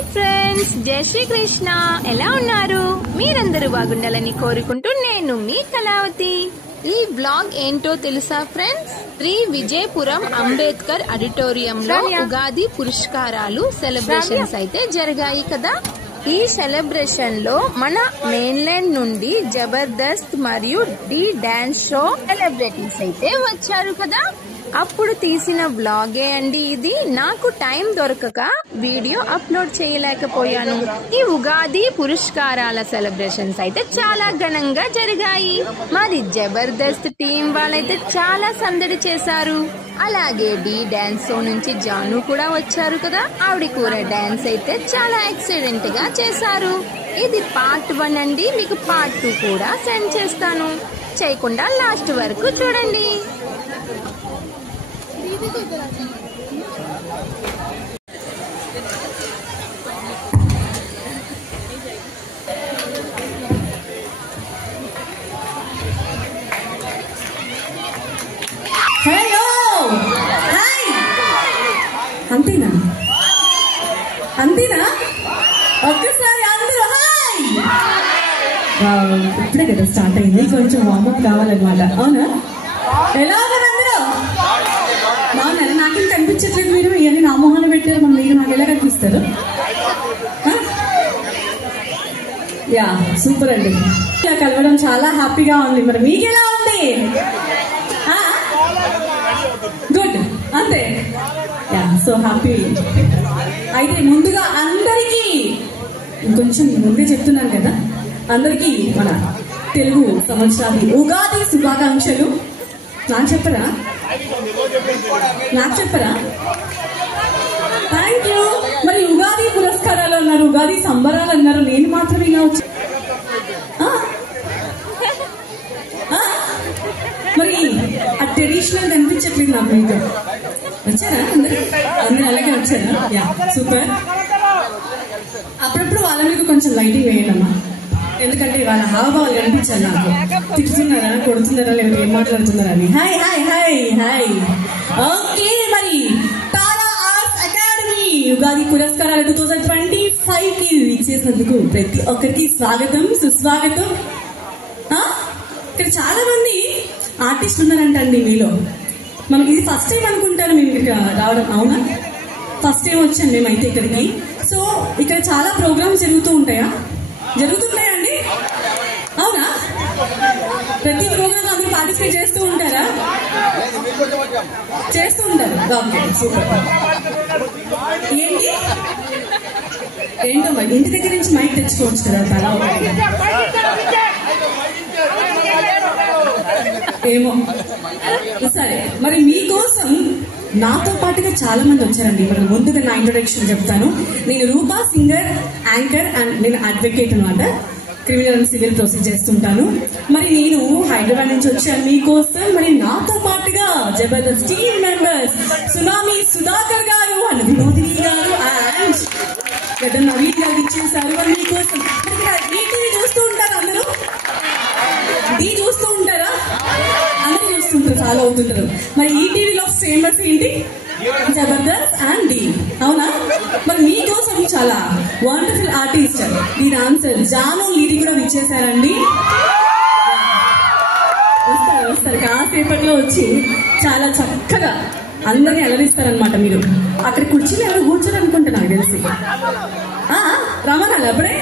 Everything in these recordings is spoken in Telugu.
హాయ్ ఫ్రెండ్స్, జై శ్రీ కృష్ణ. ఎలా ఉన్నారు? మీరందరూ బాగుండాలని కోరుకుంటూ నేను మీ కళావతి. ఈ బ్లాగ్ ఏంటో తెలుసా ఫ్రెండ్స్? శ్రీ విజయపురం అంబేద్కర్ ఆడిటోరియంలో ఉగాది పురస్కారాలు సెలబ్రేషన్స్ అయితే జరిగాయి కదా. ఈ సెలబ్రేషన్ లో మన మెయిన్లాండ్ నుండి జబర్దస్త్ మరియు డి డాన్స్ షో సెలబ్రిటీస్ అయితే వచ్చారు కదా. అప్పుడు తీసిన బ్లాగే అండి ఇది. నాకు టైం దొరకక వీడియో అప్లోడ్ చేయలేకపోయాను. ఈ ఉగాది పురస్కారాల సెలబ్రేషన్స్ అయితే చాలా ఘనంగా జరిగాయి. మరి జబర్దస్త్ టీం వాళ్ళైతే చాలా సందడి చేశారు. అలాగే డి డాన్స్ షో నుంచి జాను కూడా వచ్చారు కదా. ఆవిడ కూడా డాన్స్ అయితే చాలా ఎక్సలెంట్ గా చేశారు. ఇది పార్ట్ 1 అండి. మీకు పార్ట్ 2 కూడా సెండ్ చేస్తాను. చేయకుండా లాస్ట్ వరకు చూడండి. Hello, hi. అంతేనా ఒక్కసారి అందరూ హాయ్. ఇప్పుడే కదా స్టార్ట్ అయింది, కొంచెం వార్మప్ కావాలన్నమాట. అవునా? ఎలా ఉన్నారు అందరూ? బాగున్నారు. నాకేం కనిపించట్లేదు. మీరు ఇవన్నీ నా మొహాన్ని పెట్టారు. మీరు నాకు ఎలా కనిపిస్తారు? యా, సూపర్ అండి. ఇలా కలవడం చాలా హ్యాపీగా ఉంది. మరి మీకు ఎలా ఉంది? గుడ్, అంతే. Yeah, so happy. అయితే ముందుగా అందరికీ కొంచెం ముందే చెప్తున్నాను కదా, అందరికీ మన తెలుగు సంవత్సరాది ఉగాది శుభాకాంక్షలు. నాకు చెప్పరా? Thank you. మరి ఉగాది పురస్కారాలు అన్నారు, ఉగాది సంబరాలు అన్నారు, నేను మాత్రం ఇలా వచ్చి మరి ఆ ట్రెడిషనల్ అనిపించట్లేదు నాకు. మీకు వచ్చారా? అందరూ అలాగే వచ్చారా? Yeah, super. అప్పుడప్పుడు వాళ్ళ మీద కొంచెం లైటింగ్ వేయండి అమ్మా, ఎందుకంటే వాళ్ళ హావభావాలు కనిపించాలి నాకు. తిట్టుతున్నారా, కొడుతున్నారా, లేకపోతే ఏం మాట్లాడుతున్నారా అని. Hi hi hi hi. Okay, మరి తారా ఆర్ట్స్ అకాడమీ ఉగాది పురస్కారాలు 2025 కి ఇచ్చేసినందుకు ప్రతి ఒక్కరికి స్వాగతం, సుస్వాగతం. ఇక్కడ చాలా మంది ఆర్టిస్టులు ఉన్నారంటండి మీలో. మనం ఇది ఫస్ట్ టైం అనుకుంటాను మేము ఇక్కడ రావడం. అవునా? ఫస్ట్ టైం వచ్చాను మేమైతే ఇక్కడికి. సో ఇక్కడ చాలా ప్రోగ్రామ్స్ జరుగుతున్నాయా అండి? అవునా? ప్రతి ప్రోగ్రామ్ అందరూ పార్టిసిపేట్ చేస్తూ ఉంటారా? చేస్తూ ఉంటారు. Okay, super. ఏంటో మరి ఇంటి దగ్గర నుంచి మైక్ తెచ్చుకోవచ్చు కదా తలా ఒకటి. ఏమో సరే. మరి మీకోసం నాతో పాటుగా చాలా మంది వచ్చారండి. మరి ముందుగా నా ఇంట్రొడక్షన్ చెప్తాను. నేను రూపా, సింగర్, యాంకర్ అండ్ నేను అడ్వకేట్ అనమాట. క్రిమినల్ అండ్ సివిల్ ప్రొసీడ్ చేస్తుంటాను. మరి నేను హైదరాబాద్ నుంచి వచ్చాను మీకోసం. మరి నాతో పాటుగా Jabardasth team members tsunami Sudhakar గారు అండ్ వినోదిని గారు అండ్ గడ్డ నవీన్ గారు ఇచ్చేసారు. మరి మీకోసం ఈటీవీ చూస్తూ ఉంటారా? అందరూ చూస్తూ ఉంటారా? అందరూ చూస్తుంటారు, ఫాలో అవుతుంటారు. మరి ఈటీవీలో ఫేమస్ ఏంటి? జబర్దస్త్ అండ్ డి. అవునా? మరి మీకోసం చాలా వండర్ఫుల్ ఆర్టిస్ట్ ఈ డాన్సర్ జాను లీడి కూడా విచ్చేసారండి. వస్తారు కాసేపట్లో వచ్చి చాలా చక్కగా అందరినీ అలరిస్తారనమాట. మీరు అక్కడ కుర్చీలో ఎవరు కూర్చొని అనుకుంటా నాకు తెలిసి. రమణాలు అప్పుడే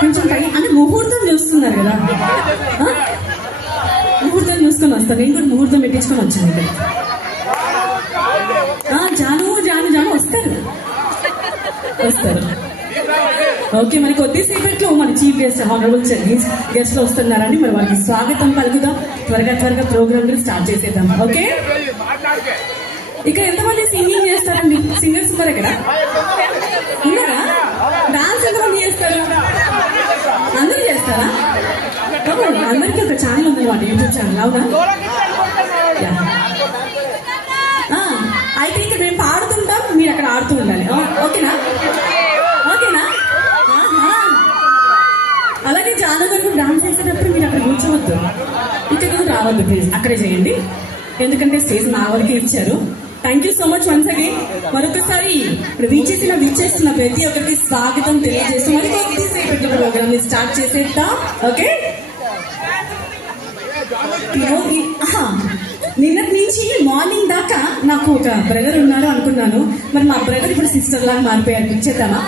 కొంచెం అంటే ముహూర్తం చూస్తున్నారు కదా, ముహూర్తం చూసుకొని వస్తాను. నేను కూడా ముహూర్తం పెట్టించుకొని వచ్చాను ఇక్కడ. జాను వస్తారు. ఓకే, మరి కొద్దిసేపట్లో మన చీఫ్ గెస్ట్ హానరబుల్ గెస్ట్ లో వస్తున్నారండి. మరి వారికి స్వాగతం పలుకుదాం. త్వరగా ప్రోగ్రామ్ స్టార్ట్ చేసేద్దాం. ఓకే, ఇక్కడ ఎంతమంది సింగింగ్ చేస్తారండి? సింగర్స్ ఉన్నారు ఇక్కడ? ఉన్నారా? డాన్స్ ఎంతమంది చేస్తారు? అందరూ చేస్తారా? అందరికీ ఒక ఛానల్ ఉందన్నమాట, యూట్యూబ్ ఛానల్. అవునా? అయితే ఇక్కడ మేము పాడుతుంటాం, మీరు అక్కడ ఆడుతూ ఉండాలి. ఓకేనా? అలాగే చాలా వరకు డాన్స్ చేసేటప్పుడు మీరు అక్కడ కూర్చోవద్దు, ఇక్కడ రావద్దు ప్లీజ్. అక్కడే చేయండి, ఎందుకంటే స్టేజ్ నా వరకే ఇచ్చారు. Thank you so much once again. మరొకసారి విచ్చేస్తున్న ప్రతి ఒక్కరికి స్వాగతం తెలియజేస్తూ మరి కొద్దిసేపటి ప్రోగ్రామ్ ని స్టార్ట్ చేసేద్దాం. ఓకే, నిన్నటి నుంచి మార్నింగ్ దాకా నాకు ఒక బ్రదర్ ఉన్నారు అనుకున్నాను. మరి మా బ్రదర్ ఇప్పుడు సిస్టర్ లాగా మారిపోయారు. పిలిచేద్దామా?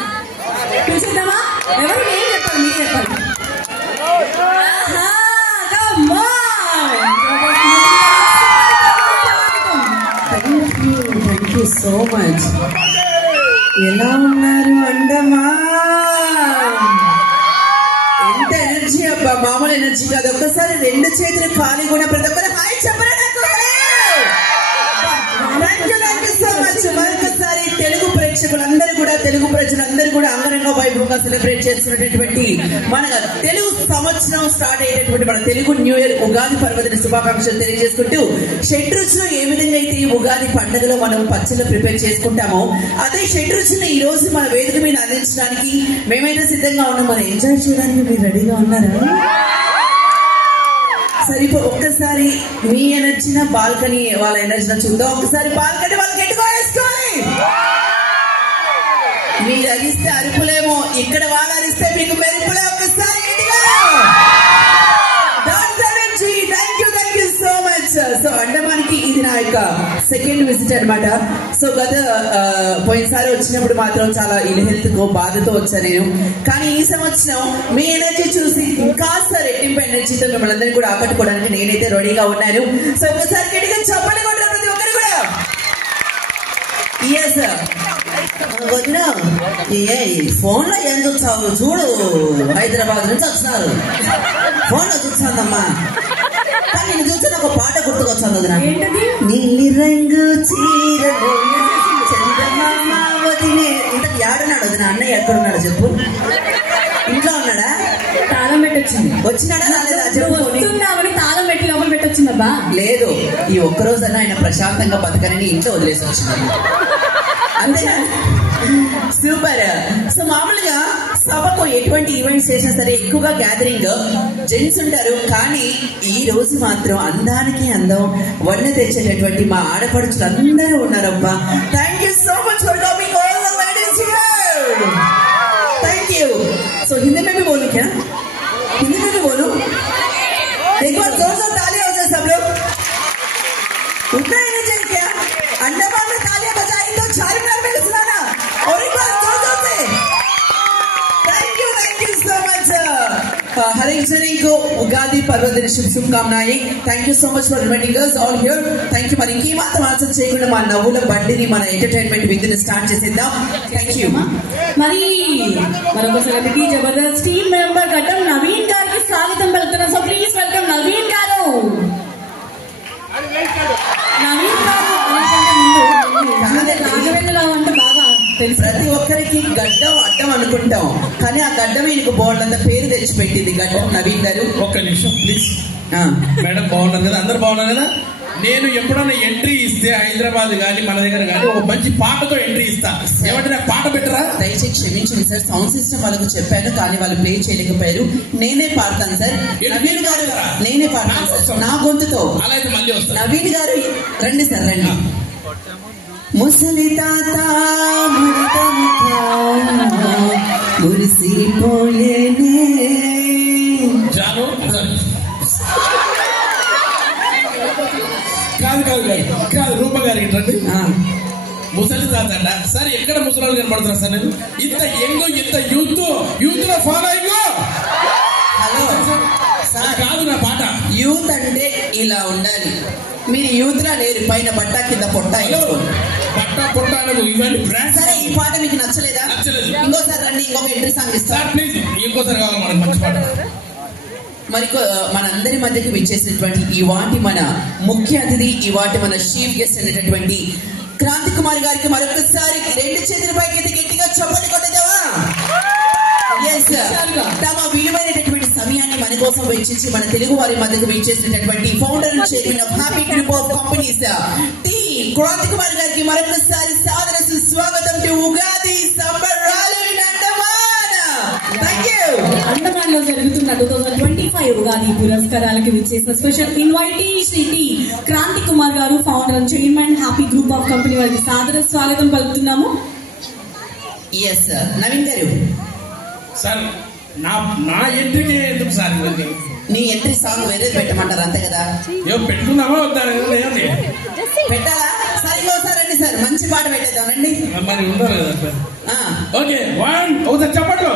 ఎవరు? నేను చెప్పాలి, మీరు చెప్పాలి. Thank you so much. ఎలా ఉన్నారు అండమా? ఎంత ఎనర్జీ అబ్బా, మామూలు ఎనర్జీ కాదు. ఒక్కసారి రెండు చేతులు ఖాళీ కూడా ప్రతి ఒక్కరు హాయ్ చెప్పరా? Thank you so much. మరొకసారి తెలుగు ప్రజలందరూ కూడా అంగరంగ వైభవంగా సెలబ్రేట్ చేస్తున్నటువంటి మన తెలుగు సంవత్సరం స్టార్ట్ అయ్యేటటువంటి మన తెలుగు న్యూ ఇయర్ ఉగాది పర్వదిన శుభాకాంక్షలు తెలియజేసుకుంటూ షడ్రుచులు ఏ విధంగా అయితే ఈ ఉగాది పండుగలో మనం పచ్చళ్ళు ప్రిపేర్ చేసుకుంటామో అదే షడ్రుచులు ఈ రోజు మన వేదిక మీద అందించడానికి మేమైతే సిద్ధంగా ఉన్నాం. మనం ఎంజాయ్ చేయడానికి మీరు రెడీగా ఉన్నారా? సరిపో ఒక్కసారి మీ ఎనర్జీన బాల్కనీ వాళ్ళ ఎనర్జీన చూద్దాం. ఒకసారి బాల్కనీ వాళ్ళు గట్టిగా వేసుకోవాలి. మీరు అరిస్తే అరుపులేమో, ఇక్కడ వాళ్ళు అరిస్తే మీకు మెరుపులే. ఒక్కసారి thank you so much. So అండమానికి ఇది నా యొక్క సెకండ్ విజిట్ అనమాట. సో పోయినసారి వచ్చినప్పుడు మాత్రం చాలా ఇల్ హెల్త్ బాధతో వచ్చాను నేను. కానీ ఈ సంవత్సరం మీ ఎనర్జీ చూసి కాస్త రెట్టింపు ఎనర్జీతో మిమ్మల్ని అందరినీ కూడా ఆకట్టుకోవడానికి నేనైతే రెడీగా ఉన్నాను. సో ఒకసారి గట్టిగా చెప్పండి కూడా ప్రతి ఒక్కరు కూడా. ఎస్ వదిన, ఫోన్ లో ఏం చూస్తావు చూడు, హైదరాబాద్ నుంచి వచ్చినారు. ఫోన్ లో చూస్తానమ్మా, కానీ నేను చూస్తే ఒక పాట గుర్తుకొచ్చాను వదిన. నీలి రంగు చీరలు చందమామ వదినే. ఇంతకు ఏడున్నాడు వదిన? అన్నయ్య ఎక్కడున్నాడు చెప్పు? ఇంట్లో ఉన్నాడా? తాళం పెట్టొచ్చింది. వచ్చినాడా రాలేదా చెప్పు? తాళం పెట్టి లోపల పెట్టొచ్చిందబ్బా. లేదు, ఈ ఒక్కరోజన్నా ఆయన ప్రశాంతంగా బతకనని ఇంట్లో వదిలేసి వచ్చినాడు. అంతేనా? సూపర్. సో మామూలుగా సభకు ఎటువంటి ఈవెంట్స్ చేసినా సరే ఎక్కువగా గ్యాదరింగ్ జెంట్స్ ఉంటారు. కానీ ఈ రోజు మాత్రం అందానికి అందం వన్న తెచ్చేటటువంటి మా ఆడపడుచులు అందరూ ఉన్నారబ్బా. Thank you so much for coming all the ladies here. Thank you. So Hindi में भी बोलूं क्या? हिंदी में भी बोलूं? एक बार जोर से तालियां हो जाए सब लोग. उतना ही नहीं चाहिए क्या? अंडमान में तालियां बजाई तो चारमीनार में भी सुनाना. और एक बार जोर जोर से. Thank you so much. हर एक जने को उगादी पर्वदिन शुभकामनाएं. Thank you so much for inviting us all here. Thank you. మరి ఇంకే మాత్రం ఆన్సర్ చేయకుండా మన నవ్వుల బండిని మన ఎంటర్టైన్మెంట్ విందుని స్టార్ట్ చేసేద్దాం. Thank you. మరి మరొక సెలబ్రిటీ జబర్దస్త్ టీమ్ మెంబర్ గడ్డం నవీన్ గారికి స్వాగతం పలుకుతున్నాం. సో ప్లీజ్ వెల్కమ్ నవీన్ గారు. నవీన్ గారు రాఘవేంద్రరావు అంటే బాగా తెలుసు. ప్రతి ఒక్కరికి గడ్డం అడ్డం అనుకుంటాం, కానీ ఆ గడ్డం ఈయనకు బాగుండంత పేరు తెచ్చిపెట్టింది గడ్డం నవీన్ గారు. ఒక్క నిమిషం ప్లీజ్. మేడం బాగున్నారు కదా? అందరు బాగున్నారు కదా? నేను ఎప్పుడన్నా ఎంట్రీ ఇస్తే హైదరాబాద్ కానీ మన దగ్గర కానీ ఒక మంచి పాటతో ఎంట్రీ ఇస్తా. ఏమంటే నాకు పాట పెట్టరా? దయచేసి క్షమించండి సార్, సౌండ్ సిస్టమ్ వాళ్ళకు చెప్పాను కానీ వాళ్ళు ప్లే చేయలేకపోయారు. నేనే పాడతాను సార్. నవీన్ గారు నేనే పాడతాను సార్ నా గొంతుతో. అలా అయితే మళ్ళీ వస్తాను. నవీన్ గారు రండి సార్ రండి. ముసలి తాత మురిసిపోయేనే జాను కాదు కాదు కాదు కాదు రూప గారికి రండి. ముసలి తాత సార్ ఎక్కడ ముసలాలు కనబడుతున్నారు సార్? నేను ఇంత యంగ్ ఇంత యూత్ లో ఫాలోయింగ్. హలో సార్ కాదు నా పాట. యూత్ అంటే ఇలా ఉండాలి. మీరు యూత్ లా లేరు, పైన బట్ట కింద పొట్ట. బట్ట పొట్ట ఇవన్నీ బ్రాండ్. సరే ఈ పాట మీకు నచ్చలేదా? నచ్చలేదు. ఇంకోసారి రండి, ఇంకొక ఎంట్రీ సాంగ్ ఇస్తారు ప్లీజ్. ఇంకోసారి కావాలి మనకు మంచి పాట. మరి మనందరి మధ్యకి విచ్చేసినటువంటి ఈ వాటి మన ముఖ్య అతిథి, ఈ వాటి మన చీఫ్ గెస్ట్ అనేటటువంటి క్రాంతి కుమార్ గారికి మరొకసారి రెండు చేతుల పైకి గట్టిగా చప్పట్లు కొట్టేద్దామా? తమ విలువైనటువంటి సమయాన్ని మన కోసం వెచ్చించి మన తెలుగు వారి మధ్యకు వెచ్చేసినటువంటి founder and chairman of happy group of companies T Kranthi Kumar గారికి మరొకసారి సాదర సుస్వాగతం టు ఉగాది సంబరాలు in Andaman. Thank you. Andaman లో జరుగుతున్న 2025 2025 ఉగాది పురస్కారాలకి విచ్చేసిన special invitee Shri T Kranthi Kumar గారు, founder and chairman, happy group of company వారికి సాదర స్వాగతం పలుకుతున్నాము. ఎస్ నవీన్ గారు సార్, నా ఎంట్రీకి ఎందుకు సార్? నీ ఎంట్రీ సాంగ్ వేరేది పెట్టమంటారు అంతే కదా? పెట్టుకుందామా వద్దా? పెట్టాలా? సరే ఇంకోసారి రండి సార్, మంచి పాట పెట్టేద్దాం రండి. మరి ఉండాలి కదా సార్. ఓకే, ఒకసారి చెప్పట్లు.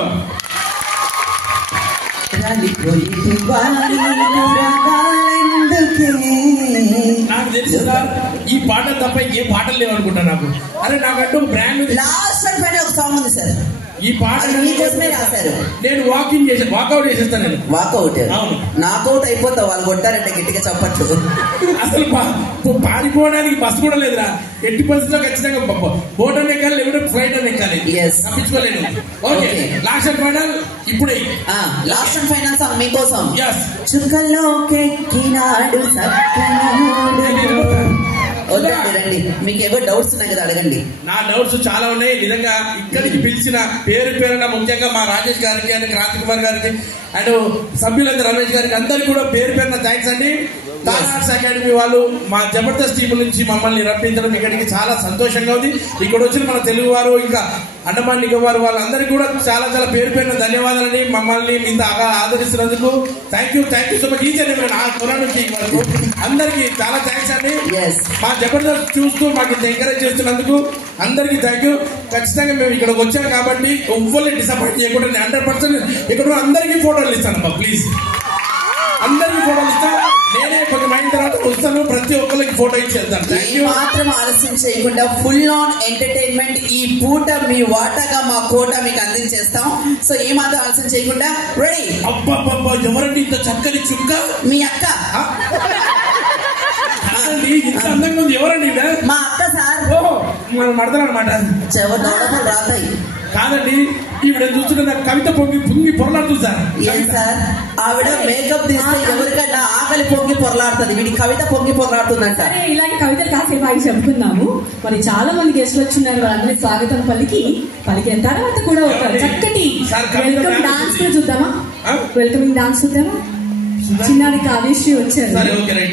నాకు తెలుసు సార్, ఈ పాట తప్ప ఏ పాటలు లేవనుకుంటా నాకు. అరే నాకంటూ బ్రాండ్ లాస్ట్ అండ్ ఒక సాంగ్ ఉంది సార్, ఈ పాట మీకోసమే రాశారు. నేను వాకౌట్ చేసేస్తాను. నేను వాకౌట్ నాకౌట్ అయిపోతావు, వాళ్ళు కొట్టారంటే గట్టిగా చెప్పచ్చు. అసలు పారిపోవడానికి బస్సు కూడా లేదురా. ఎట్టి పరిస్థితుల్లో ఖచ్చితంగా బోట్ అని ఎక్కాలి, లేకుంటే ఫ్లైట్ అని ఎక్కాలి. తప్పించుకోలేదు. ఓకే, లాస్ట్ అండ్ ఫైనల్ ఇప్పుడే. లాస్ట్ అండ్ ఫైనల్ సాంగ్ మీకోసం. చుక్కల్లోకెక్కినాడు రండి. మీకు ఏవో డౌట్స్ ఉన్నాయి కదా, అడగండి. నా డౌట్స్ చాలా ఉన్నాయి నిజంగా. ఇక్కడికి పిలిచిన పేరున ముఖ్యంగా మా రాజేష్ గారికి అండ్ క్రాంతి కుమార్ గారికి అండ్ సభ్యులందరూ రమేష్ గారికి అందరికి కూడా పేరున థ్యాంక్స్ అండి. తారా ఆర్ట్స్ అకాడమీ వాళ్ళు మా జబర్దస్త్ టీం నుంచి మమ్మల్ని రప్పించడం ఇక్కడికి చాలా సంతోషంగా ఉంది. ఇక్కడ వచ్చిన మన తెలుగు వారు, ఇంకా అండమాన్ నికోబార్ వాళ్ళందరికీ కూడా చాలా చాలా పేరున ధన్యవాదాలండి. మమ్మల్ని ఇంత ఆదరిస్తున్నందుకు thank you so much. Each and నా కొన నుంచి వరకు అందరికి చాలా థ్యాంక్స్ అండి. మా జబర్దస్త్ చూస్తూ మాకు ఇంత ఎంకరేజ్ చేస్తున్నందుకు అందరికి థ్యాంక్ యూ. ఖచ్చితంగా మేము ఇక్కడికి వచ్చాం కాబట్టి ఎవ్వరిని డిసప్పాయింట్ చేయకుండా 100% ఇక్కడ అందరికీ ఫోటోలు ఇస్తాను. ప్లీజ్ అందరికి ఫోటోలు ఇస్తాను. నేనే కొంచెం అయిన తర్వాత వస్తాను, ప్రతి ఒక్కరికి ఫోటో ఇచ్చేస్తాను. మాత్రం ఆలస్యం చేయకుండా ఫుల్ ఆన్ ఎంటర్టైన్మెంట్ ఈ పూట మీ వాటాగా మా కోట మీకు అందించేస్తాం. సో ఏ మాత్రం ఆలస్యం చేయకుండా రెడీ. అబ్బా, ఎవరండి ఇంత చక్కని చుక్క? మీ అక్క. ఇంత అందంగా ఉంది. ఎవరండి? మా అక్క సార్. ఓహో, మనం మడతలు అనమాట. రాతాయి కాదండి, ఈవిడ చూస్తున్న కవిత పొంగి పొరలాడుతుంది సార్. ఏం సార్, ఆవిడ మేకప్ తీస్తే ఎవరికైనా ఆకలి పొంగి పొరలాడుతుంది, వీడి కవిత పొంగి పొరలాడుతుందంట. ఇలాంటి కవితలు కాసేపు ఆగి చెప్పుకుందాము. మరి చాలా మంది గెస్ట్లు వచ్చిన్నారు, వాళ్ళందరినీ స్వాగతం పలికిన తర్వాత కూడా ఒక చక్కటి వెల్కమ్ డాన్స్ చూద్దామా? వెల్కమింగ్ డాన్స్ చూద్దామా? చిన్నారి కావ్యశ్రీ వచ్చారు,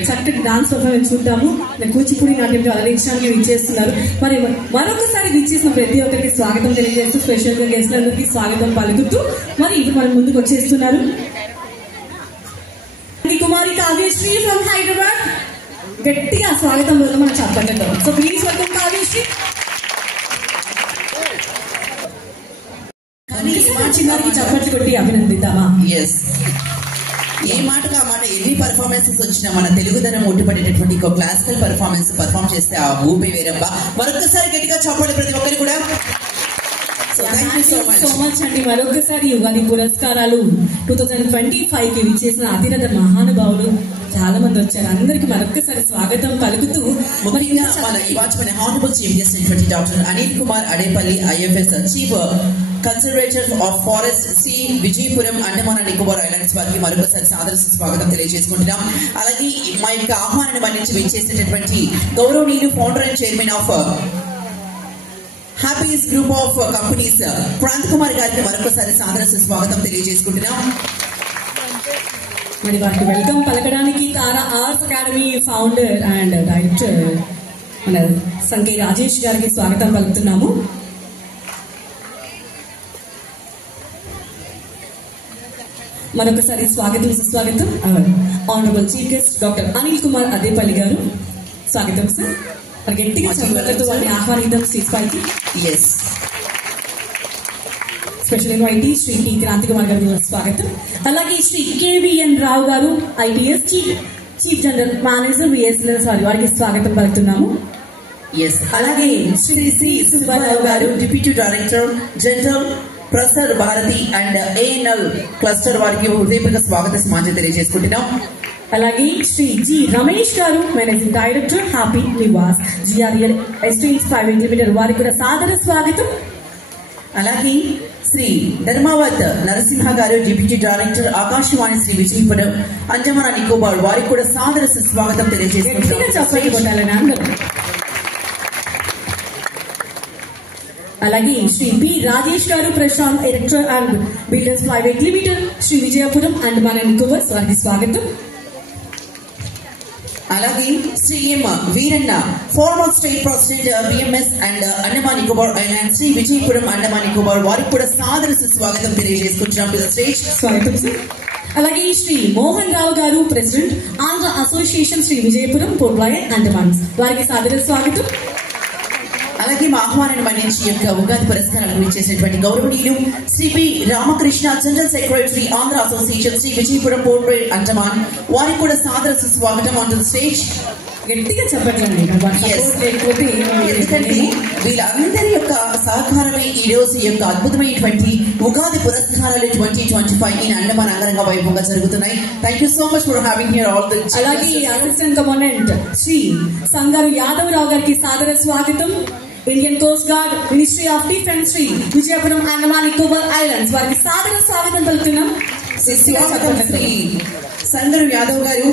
చక్కటి డాన్స్ చూద్దాము. కూచిపూడి నాట్యంలో అలరించడానికి విచ్చేస్తున్నారు. మరి మరొకసారి విచ్చేసిన ప్రతి ఒక్కరికి స్వాగతం తెలియజేస్తూ స్పెషల్ గా గెస్ట్లందరికీ స్వాగతం పలుకుతూ మరి ఇప్పుడు మన ముందుకు వచ్చేస్తున్నారు కుమారి కావ్యశ్రీ ఫ్రమ్ హైదరాబాద్. గట్టిగా స్వాగతం మనం చెప్పగలుగుతాం. So please welcome Kavyasri. చిన్నారికి చప్పట్లు కొట్టి అభినందిద్దామా? ఏ మాటగా మాట ఎన్ని పర్ఫార్మెన్సెస్ వచ్చినా మన తెలుగుదనం ఒట్టుపడేటటువంటి ఒక క్లాసికల్ పర్ఫార్మ్ చేస్తే ఆ ఊపి వేరబ్బా. మరొకసారి గట్టిగా చెప్పండి ప్రతి ఒక్కరు కూడా. సో మచ్ అండి. మరొకసారి ఉగాది పురస్కారాలు 2025 కి విచ్చేసిన అతిరథ మహానుభావులు చాలా మంది వచ్చారు. అందరికి మరొకసారి స్వాగతం పలుకుతూ ముఖ్యంగా మన ఇవాళ హానరబుల్ చీఫ్ గెస్ట్ అయినటువంటి doctor Anil Kumar Adepalli IFS chief conservator of forest Sri Vijayapuram Andaman and Nicobar islands వారికి మరొకసారి సాదర స్వాగతం తెలియజేసుకుంటున్నాం. అలాగే మా యొక్క ఆహ్వానాన్ని మన్నించి విచ్చేసినటువంటి గౌరవనీయులు founder and chairman of Happies group of companies Kranthi Kumar గారికి మరొకసారి సాదర స్వాగతం తెలియజేసుకుంటున్నాం. మరి వారికి వెల్కమ్ పలకడానికి Tara arts academy founder and director మన సంకే రాజేష్ గారికి స్వాగతం పలుకుతున్నాము. మరొకసారి స్వాగతం సుస్వాగతం. Honourable chief guest doctor Anil Kumar Adepalli గారు, స్వాగతం సార్. మరి గట్టిగా చప్పట్లతో వారిని ఆహ్వానిద్దాం స్టేజ్ పైకి. Special invitee Shri T Kranthi Kumar గారు స్వాగతం. అలాగే శ్రీ కేవీఎన్ రావు గారు ITS chief general manager BSNL వారికి స్వాగతం పలుకుతున్నాము. అలాగే శ్రీ సి సుబ్బారావు గారు deputy director general Prasar Bharati and ANL cluster వారికి హృదయపూర్వక స్వాగత సమాజం తెలియజేసుకుంటున్నాం. అలాగే శ్రీ జి రమేష్ గారు managing director happy Nivas GRL estates private limited వారికి కూడా సాదర స్వాగతం. అలాగే శ్రీ ధర్మావత్ నరసింహ గారు డిప్యూటీ డైరెక్టర్ ఆకాశవాణి శ్రీ విజయపురం అండమాన్ నికోబార్ వారికి కూడా సాదర స్వాగతం తెలియజేసుకుంటున్నాం. అలాగే శ్రీ పి రాజేష్ గారు Prashant electro and builders private limited Sri Vijayapuram Andaman and Nicobar వారికి స్వాగతం. అలాగే Shri M Veeranna former state president BMS and Andaman Nicobar island Sri Vijayapuram Andaman Nicobar వారికి కూడా సాదర స్వాగతం తెలియజేసుకుంటున్నాం టు ద స్టేజ్. స్వాగతం సార్. అలాగే శ్రీ మోహన్ రావు గారు president Andhra association Shri Vijayapuram port Blair Andaman వారికి సాదర స్వాగతం. అలాగే మా ఆహ్వానాన్ని మన్నించి యొక్క ఉగాది పురస్కారాలు ఇచ్చేసినటువంటి గౌరవనీయులు Shri P Ramakrishna general secretary Andhra association Shri Vijayapuram port Blair Andaman వారికి కూడా సాదర స్వాగతం ఆన్ టు ద స్టేజ్. గట్టిగా చెప్పట్లండి, లేకపోతే ఎందుకంటే వీళ్ళందరి యొక్క సహకారమే ఈ రోజు యొక్క అద్భుతమైనటువంటి ఉగాది పురస్కారాలు 2025 ఈ అండమాన్ అంగరంగ వైభవంగా జరుగుతున్నాయి. Thank you so much for having here all the. అలాగే అసిస్టెంట్ కమాండెంట్ శ్రీ సంగారు యాదవరావు గారికి సాదర స్వాగతం. Indian coast guard ministry of defence Shri Vijayapuram Andaman Nicobar islands వారికి సాదర స్వాగతం పలుకుతున్నాం. శ్రీ సంగారు యాదవ్ గారు.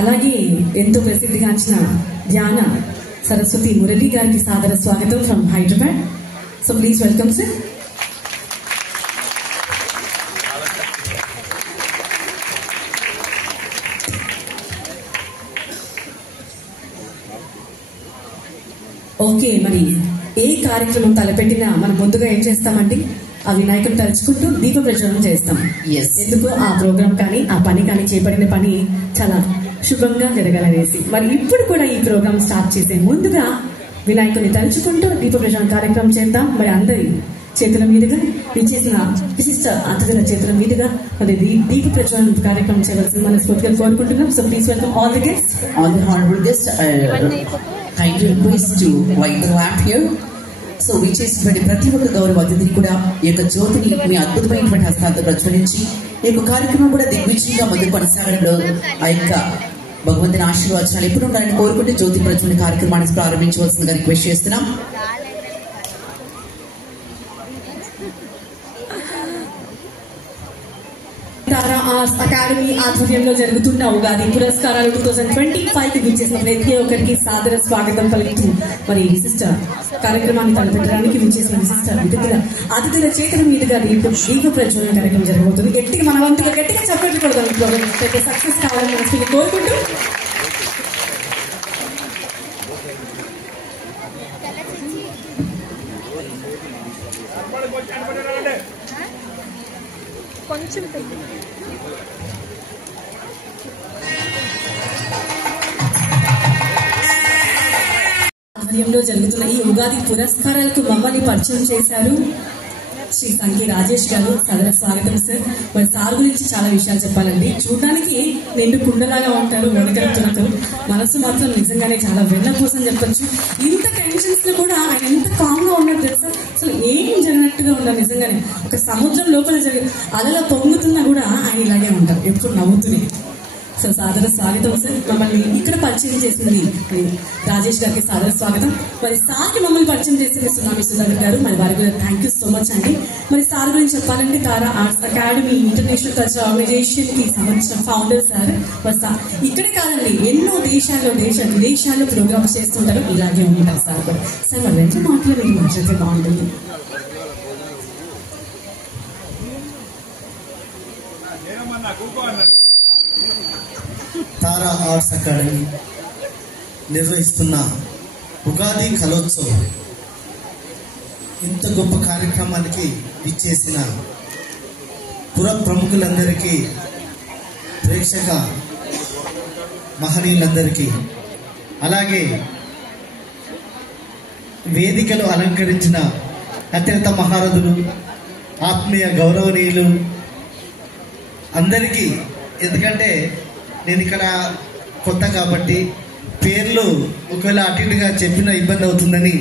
అలాగే ఎంతో ప్రసిద్ధిగాంచిన ధ్యాన సరస్వతి మురళి గారికి సాదర స్వాగతం from Hyderabad. So please welcome sir. Okay, మరి ఏ కార్యక్రమం తలపెట్టినా మనం ముందుగా ఏం చేస్తామండి, ఆ వినాయకుని తలుచుకుంటూ దీప ప్రజ్వలనం చేస్తాం. ఎందుకు ఆ ప్రోగ్రామ్ కానీ ఆ పని కానీ చేపట్టిన పని చాలా శుభంగా జరగాలనేసి. మరి ఇప్పుడు కూడా ఈ ప్రోగ్రామ్ స్టార్ట్ చేసే ముందుగా వినాయకుని తలుచుకుంటూ దీప ప్రజ్వలన కార్యక్రమం చేద్దాం. మరి అందరి చేతుల మీదుగా విచ్చేసిన విశిష్ట అతిథుల చేతుల మీదుగా మరి దీప ప్రజ్వలన కార్యక్రమం చేయవలసింది మనస్ఫూర్తిగా కోరుకుంటున్నాం. So please welcome all the guests. All the honorable guests, kind request to light the lamp here. So విచ్చేసినటువంటి ప్రతి ఒక్క గౌరవ అతిథిని కూడా ఈ యొక్క జ్యోతిని మీ అద్భుతమైనటువంటి హస్తాలతో ప్రజ్వలించి ఈ యొక్క కార్యక్రమం కూడా దిగ్విజయంగా ముందుకు కొనసాగడంలో ఆ యొక్క భగవంతుని ఆశీర్వాదాలు ఎప్పుడు ఉండాలని కోరుకుంటే జ్యోతి ప్రజ్వలన కార్యక్రమాన్ని ప్రారంభించవలసిందిగా రిక్వెస్ట్ చేస్తున్నాం. తారా ఆర్ట్స్ అకాడమీ ఆధ్వర్యంలో జరుగుతున్న ఉగాది పురస్కారాలు 2025 కి విచ్చేసిన ప్రతి ఒక్కరికి సాదర స్వాగతం పలుకుతూ మరి విశిష్ట కార్యక్రమాన్ని తలపెట్టడానికి విచ్చేసిన విశిష్ట అతిథుల చేతుల మీదుగా దీప ప్రజ్వలన కార్యక్రమం జరగబోతుంది. గట్టిగా మన వంతుగా గట్టిగా చెప్పట్టుకోవడం సక్సెస్ కావాలని మనసుని కోరుకుంటూ కొంచెం ఆధ్వర్యంలో జరుగుతున్న ఈ ఉగాది పురస్కారాలకు మమ్మల్ని పరిచయం చేశారు శ్రీ సంఖ్య రాజేష్ గారు. సాదర స్వాగతం సార్. మరి సార్ గురించి చాలా విషయాలు చెప్పాలండి. చూడడానికి నిండు కుండలాగా ఉంటారు, వణికడుతున్నట్టు, మనసు మాత్రం నిజంగానే చాలా వెన్నపూసని చెప్పొచ్చు. ఇంత టెన్షన్స్ లో కూడా ఆయన ఎంత కామ్ గా ఉన్నారు తెలుసా, అసలు ఏం జరిగినట్టుగా ఉన్నారు. నిజంగానే ఒక సముద్రం లోపల అలలా పొంగుతున్నా కూడా ఆయన ఇలాగే ఉంటారు, ఎప్పుడు నవ్వుతూనే. సో సాదర స్వాగతం సార్. మమ్మల్ని ఇక్కడ పరిచయం చేసింది రాజేష్ గారికి సాదర స్వాగతం. మరి సార్కి మమ్మల్ని పరిచయం చేసింది సునామీ సుధాకర్ గారు. మరి వారి కూడా థ్యాంక్ యూ సో మచ్ అండి. మరి సార్ గురించి చెప్పాలంటే Tara arts academy international cultural organisation కి సంబంధించిన ఫౌండర్ సార్. మరి సార్ ఇక్కడే కాదండి, ఎన్నో విదేశాల్లో ప్రోగ్రామ్స్ చేస్తుంటారు. ఇలాగే ఉంటారు సార్ కూడా. సార్ మరి రెండు మాటలు మీరు మాట్లాడితే బాగుంటుంది. తారా ఆర్ట్స్ అకాడమీ నిర్వహిస్తున్న ఉగాది కలోత్సవం ఇంత గొప్ప కార్యక్రమానికి ఇచ్చేసిన పుర ప్రముఖులందరికీ, ప్రేక్షక మహనీయులందరికీ, అలాగే వేదికలు అలంకరించిన అత్యంత మహారథులు, ఆత్మీయ గౌరవనీయులు అందరికీ, ఎందుకంటే నేను ఇక్కడ కొత్త కాబట్టి పేర్లు ఒకవేళ అటు ఇటుగా చెప్పిన ఇబ్బంది అవుతుందని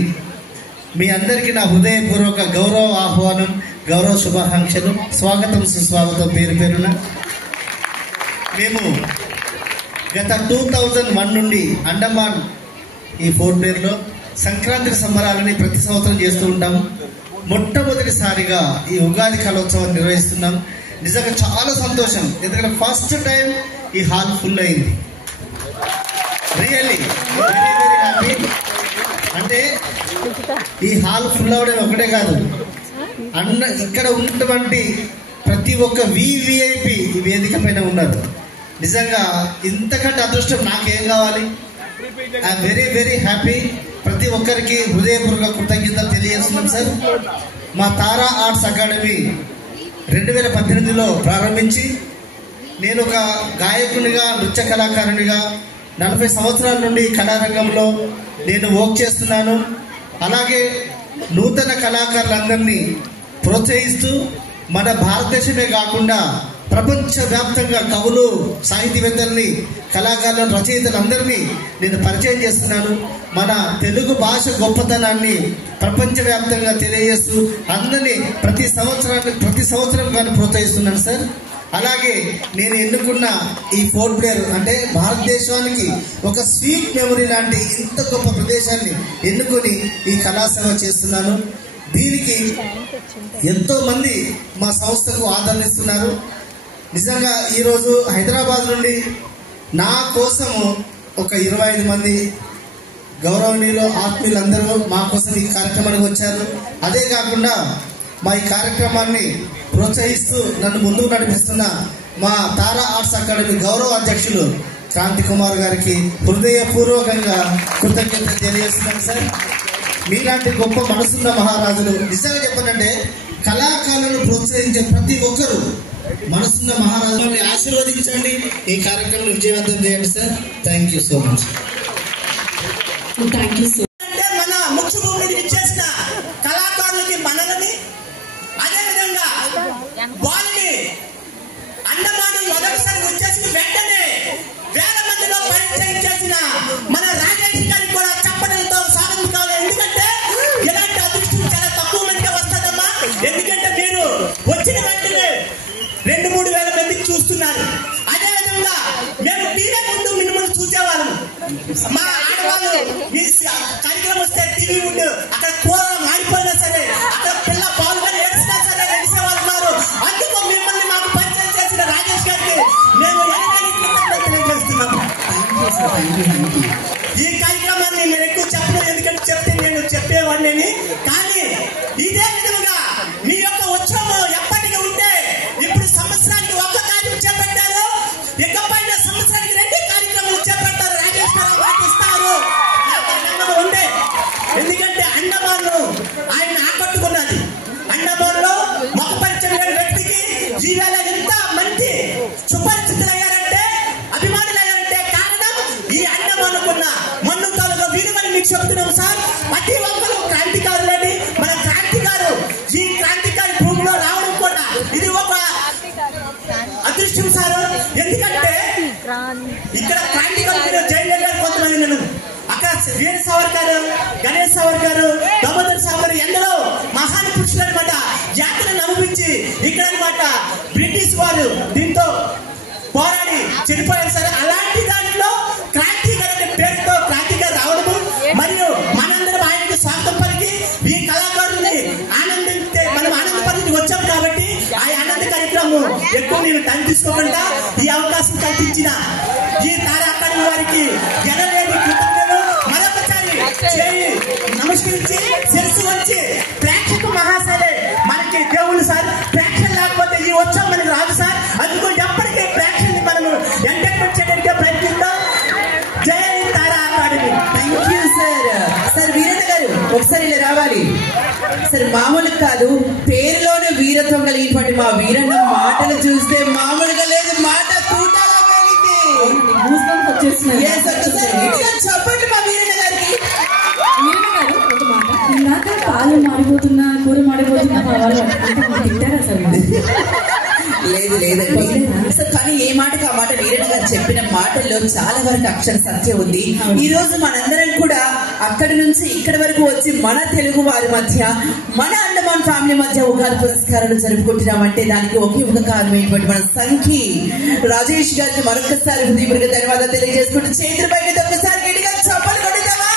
మీ అందరికీ నా హృదయపూర్వక గౌరవ ఆహ్వానం, గౌరవ శుభాకాంక్షలు, స్వాగతం సుస్వాగతం పేరు పేరున. మేము గత 2001 నుండి అండమాన్ ఈ ఫోర్ట్ బ్లెయిర్లో సంక్రాంతి సంబరాలని ప్రతి సంవత్సరం చేస్తూ ఉంటాము. మొట్టమొదటిసారిగా ఈ ఉగాది కలోత్సవాన్ని నిర్వహిస్తున్నాం. నిజంగా చాలా సంతోషం, ఎందుకంటే ఫస్ట్ టైం ఈ హాల్ ఫుల్ అయింది. Really very very happy. అంటే ఈ హాల్ ఫుల్ అవడం ఒకటే కాదు, ఇక్కడ ఉన్నటువంటి ప్రతి ఒక్క వివిఐపి ఈ వేదిక పైన ఉన్నారు. నిజంగా ఇంతకంటే అదృష్టం నాకేం కావాలి? I'm very very happy. ప్రతి ఒక్కరికి హృదయపూర్వక కృతజ్ఞతలు తెలియజేస్తున్నాం సార్. మా తారా ఆర్ట్స్ అకాడమీ 2018లో ప్రారంభించి నేను ఒక గాయకునిగా, నృత్య కళాకారునిగా 40 సంవత్సరాల నుండి కళారంగంలో నేను వర్క్ చేస్తున్నాను. అలాగే నూతన కళాకారులందరినీ ప్రోత్సహిస్తూ మన భారతదేశమే కాకుండా ప్రపంచవ్యాప్తంగా కవులు, సాహితీవేత్తల్ని, కళాకారులను, రచయితలందరినీ నేను పరిచయం చేస్తున్నాను. మన తెలుగు భాష గొప్పతనాన్ని ప్రపంచవ్యాప్తంగా తెలియజేస్తూ అందరినీ ప్రతి సంవత్సరం కానీ ప్రోత్సహిస్తున్నాను సార్. అలాగే నేను ఎన్నుకున్న ఈ ఫోర్ట్ బ్లేర్ అంటే భారతదేశానికి ఒక స్వీట్ మెమరీ లాంటి ఇంత గొప్ప ప్రదేశాన్ని ఎన్నుకొని ఈ కళాసేవ చేస్తున్నాను. దీనికి ఎంతో మంది మా సంస్థకు ఆదరణిస్తున్నారు. నిజంగా ఈరోజు హైదరాబాద్ నుండి నా కోసము ఒక 25 మంది గౌరవనీయులు, ఆత్మీయులందరూ మా కోసం ఈ కార్యక్రమానికి వచ్చారు. అదే కాకుండా మా ఈ కార్యక్రమాన్ని ప్రోత్సహిస్తూ నన్ను ముందుకు నడిపిస్తున్న మా తారా ఆర్ట్స్ అకాడమీ గౌరవ అధ్యక్షులు క్రాంతి కుమార్ గారికి హృదయపూర్వకంగా కృతజ్ఞతలు తెలియజేస్తున్నాను సార్. మీలాంటి గొప్ప మనసున్న మహారాజులు, నిజంగా చెప్పాలంటే కళాకారులను ప్రోత్సహించే ప్రతి ఒక్కరూ మనసున్న మహారాజుని ఆశీర్వదించండి. ఈ కార్యక్రమం విజయవంతం చేయండి sir. Thank you so much. Thank you so మన ముఖ్య భూమిని ఇచ్చేసిన కళాకారులకి మనల్ని, అదేవిధంగా వాళ్ళని అండమాను మొదటిసారి వచ్చేసిన వెంటనే వేల మందిలో పరిచయం చేసిన మన రాజేష్ గారికి కూడా చెప్పడంతో స్వాగతం కావాలి. ఎందుకంటే ఇలాంటి అదృష్టం చాలా తక్కువ మందికి వస్తుందమ్మా. ఎందుకంటే మీరు వచ్చిన వెంటనే 2-3 వేల మందికి చూస్తున్నారు. అదేవిధంగా మేము టీవీ ముందు మిమ్మల్ని చూసేవాళ్ళం. మా ఆడవాళ్ళు మీ కార్యక్రమం వస్తే టీవీ ముందు అక్కడ కూర మాడిపోయినా సరే, అక్కడ పిల్ల పాల్గొని ఏడ్చినా సరే ఏడిసేవాళ్ళు ఉన్నారు. అందుకు మిమ్మల్ని మాకు పరిచయం చేసిన రాజేష్ గారికి మేము తెలియజేస్తున్నాము. ఈ కార్యక్రమాన్ని నేను ఎక్కువ చెప్పలేదు, ఎందుకంటే చెప్తే నేను చెప్పేవాడిని. కానీ ఇదే విధంగా మీ యొక్క ఉత్సవం ఎప్పటికీ ఉంటే, ఇప్పుడు సంవత్సరానికి ఒక కార్యక్రమం చేపట్టారు, ఇకపైన సంవత్సరానికి 2 కార్యక్రమాలు చేపట్టారు. రాజేష్ గారు పాటిస్తారు ఉండే. ఎందుకంటే అండమాన్ ఆయన ఆకట్టుకున్నది. అండమాన్ లో మొక్కపరిచయం వ్యక్తికి జీవాల ఎంత మంచి సుపరిచితులయ్యారంటే, అభిమానులయ్యారంటే కారణం ఈ అండమానుకున్న మన్ను తాలూకా విలువని మీకు చెప్తున్నాం సార్. ప్రతి ఒక్కరు క్రాంతికారులని, మన క్రాంతి గారు ఈ క్రాంతికారి భూమిలో రావడం కూడా ఇది ఒక అదృష్టం సార్. ఎందుకంటే ఇక్కడ క్రాంతికారులు జైలు గారు కొంతమంది నన్ను అక్కడ వీర సావర్కర్, గణేష్ సావర్కర్, దామోదర్ సావర్కర్ ఎందరో మహాన్ పురుషులు అనమాట జాతిని అనుభవించి ఇక్కడ అనమాట బ్రిటిష్ వారు దీంతో పోరాడి చనిపోయారు సార్. అలాంటి దాంట్లో క్రాంతి గారు అనే పేరుతో క్రాంతి గారు రావడము, మరియు మనందరం ఆయనకి స్వాగతం పలికి ఈ కళాకారుల్ని ఆనందించే మనం ఆనందపరికి వచ్చాం. కాబట్టి ఆ ఆనంద కార్యక్రమం ఎక్కువ నేను టైం తీసుకోకుండా ఈ అవకాశం కల్పించిన ఈ తారా అకాడమీ వారికి ఎనలేని కృతజ్ఞతలు. మరొకసారి చేయి నమస్కరించి శిరస్సు వచ్చి ప్రేక్షక మహాశలే మనకి దేవుళ్ళు సార్. ప్రేక్షకులు లేకపోతే ఈ ఉత్సవం మనకి రాదు సార్. అందుకు ఎప్పటికీ ప్రేక్షకుల్ని మనము ఎంటర్టైన్మెంట్ చేయడానికి ప్రయత్నిద్దాం. జై Tara academy. Thank you sir. Sir Veeranna గారు ఒకసారి ఇలా రావాలి సార్. మామూలు కాదు, పేరులోనే వీరత్వం కలిగినటువంటి మా వీరన్న మాటలు చూస్తే మామూలుగా లేదు, మాట కూటగా వెళ్ళింది. చెప్పండి మా వీరన్న గారికి. ఇందాక పాలు మాడిపోతున్నా, కూర మాడిపోతున్నా మా వాళ్ళు తింటారా సార్? లేదు లేదండి సార్, కానీ ఏ మాటకు ఆ మాట వీరన్న గారు చెప్పిన మాటల్లో చాలా వరకు అక్షర సత్యం ఉంది. ఈ రోజు మనందరం కూడా అక్కడి నుంచి ఇక్కడి వరకు వచ్చి మన తెలుగు వారి మధ్య, మన అండమాన్ ఫ్యామిలీ మధ్య ఉగాది పురస్కారాలు జరుపుకుంటున్నామంటే దానికి ఒకే ఒక కారణమైనటువంటి మన సంఖ్య రాజేష్ గారికి మరొకసారి హృదయపూర్వక ధన్యవాదాలు తెలియజేసుకుంటూ చేతుల పైన ఒక్కసారి గట్టిగా చప్పలు కొట్టిద్దామా?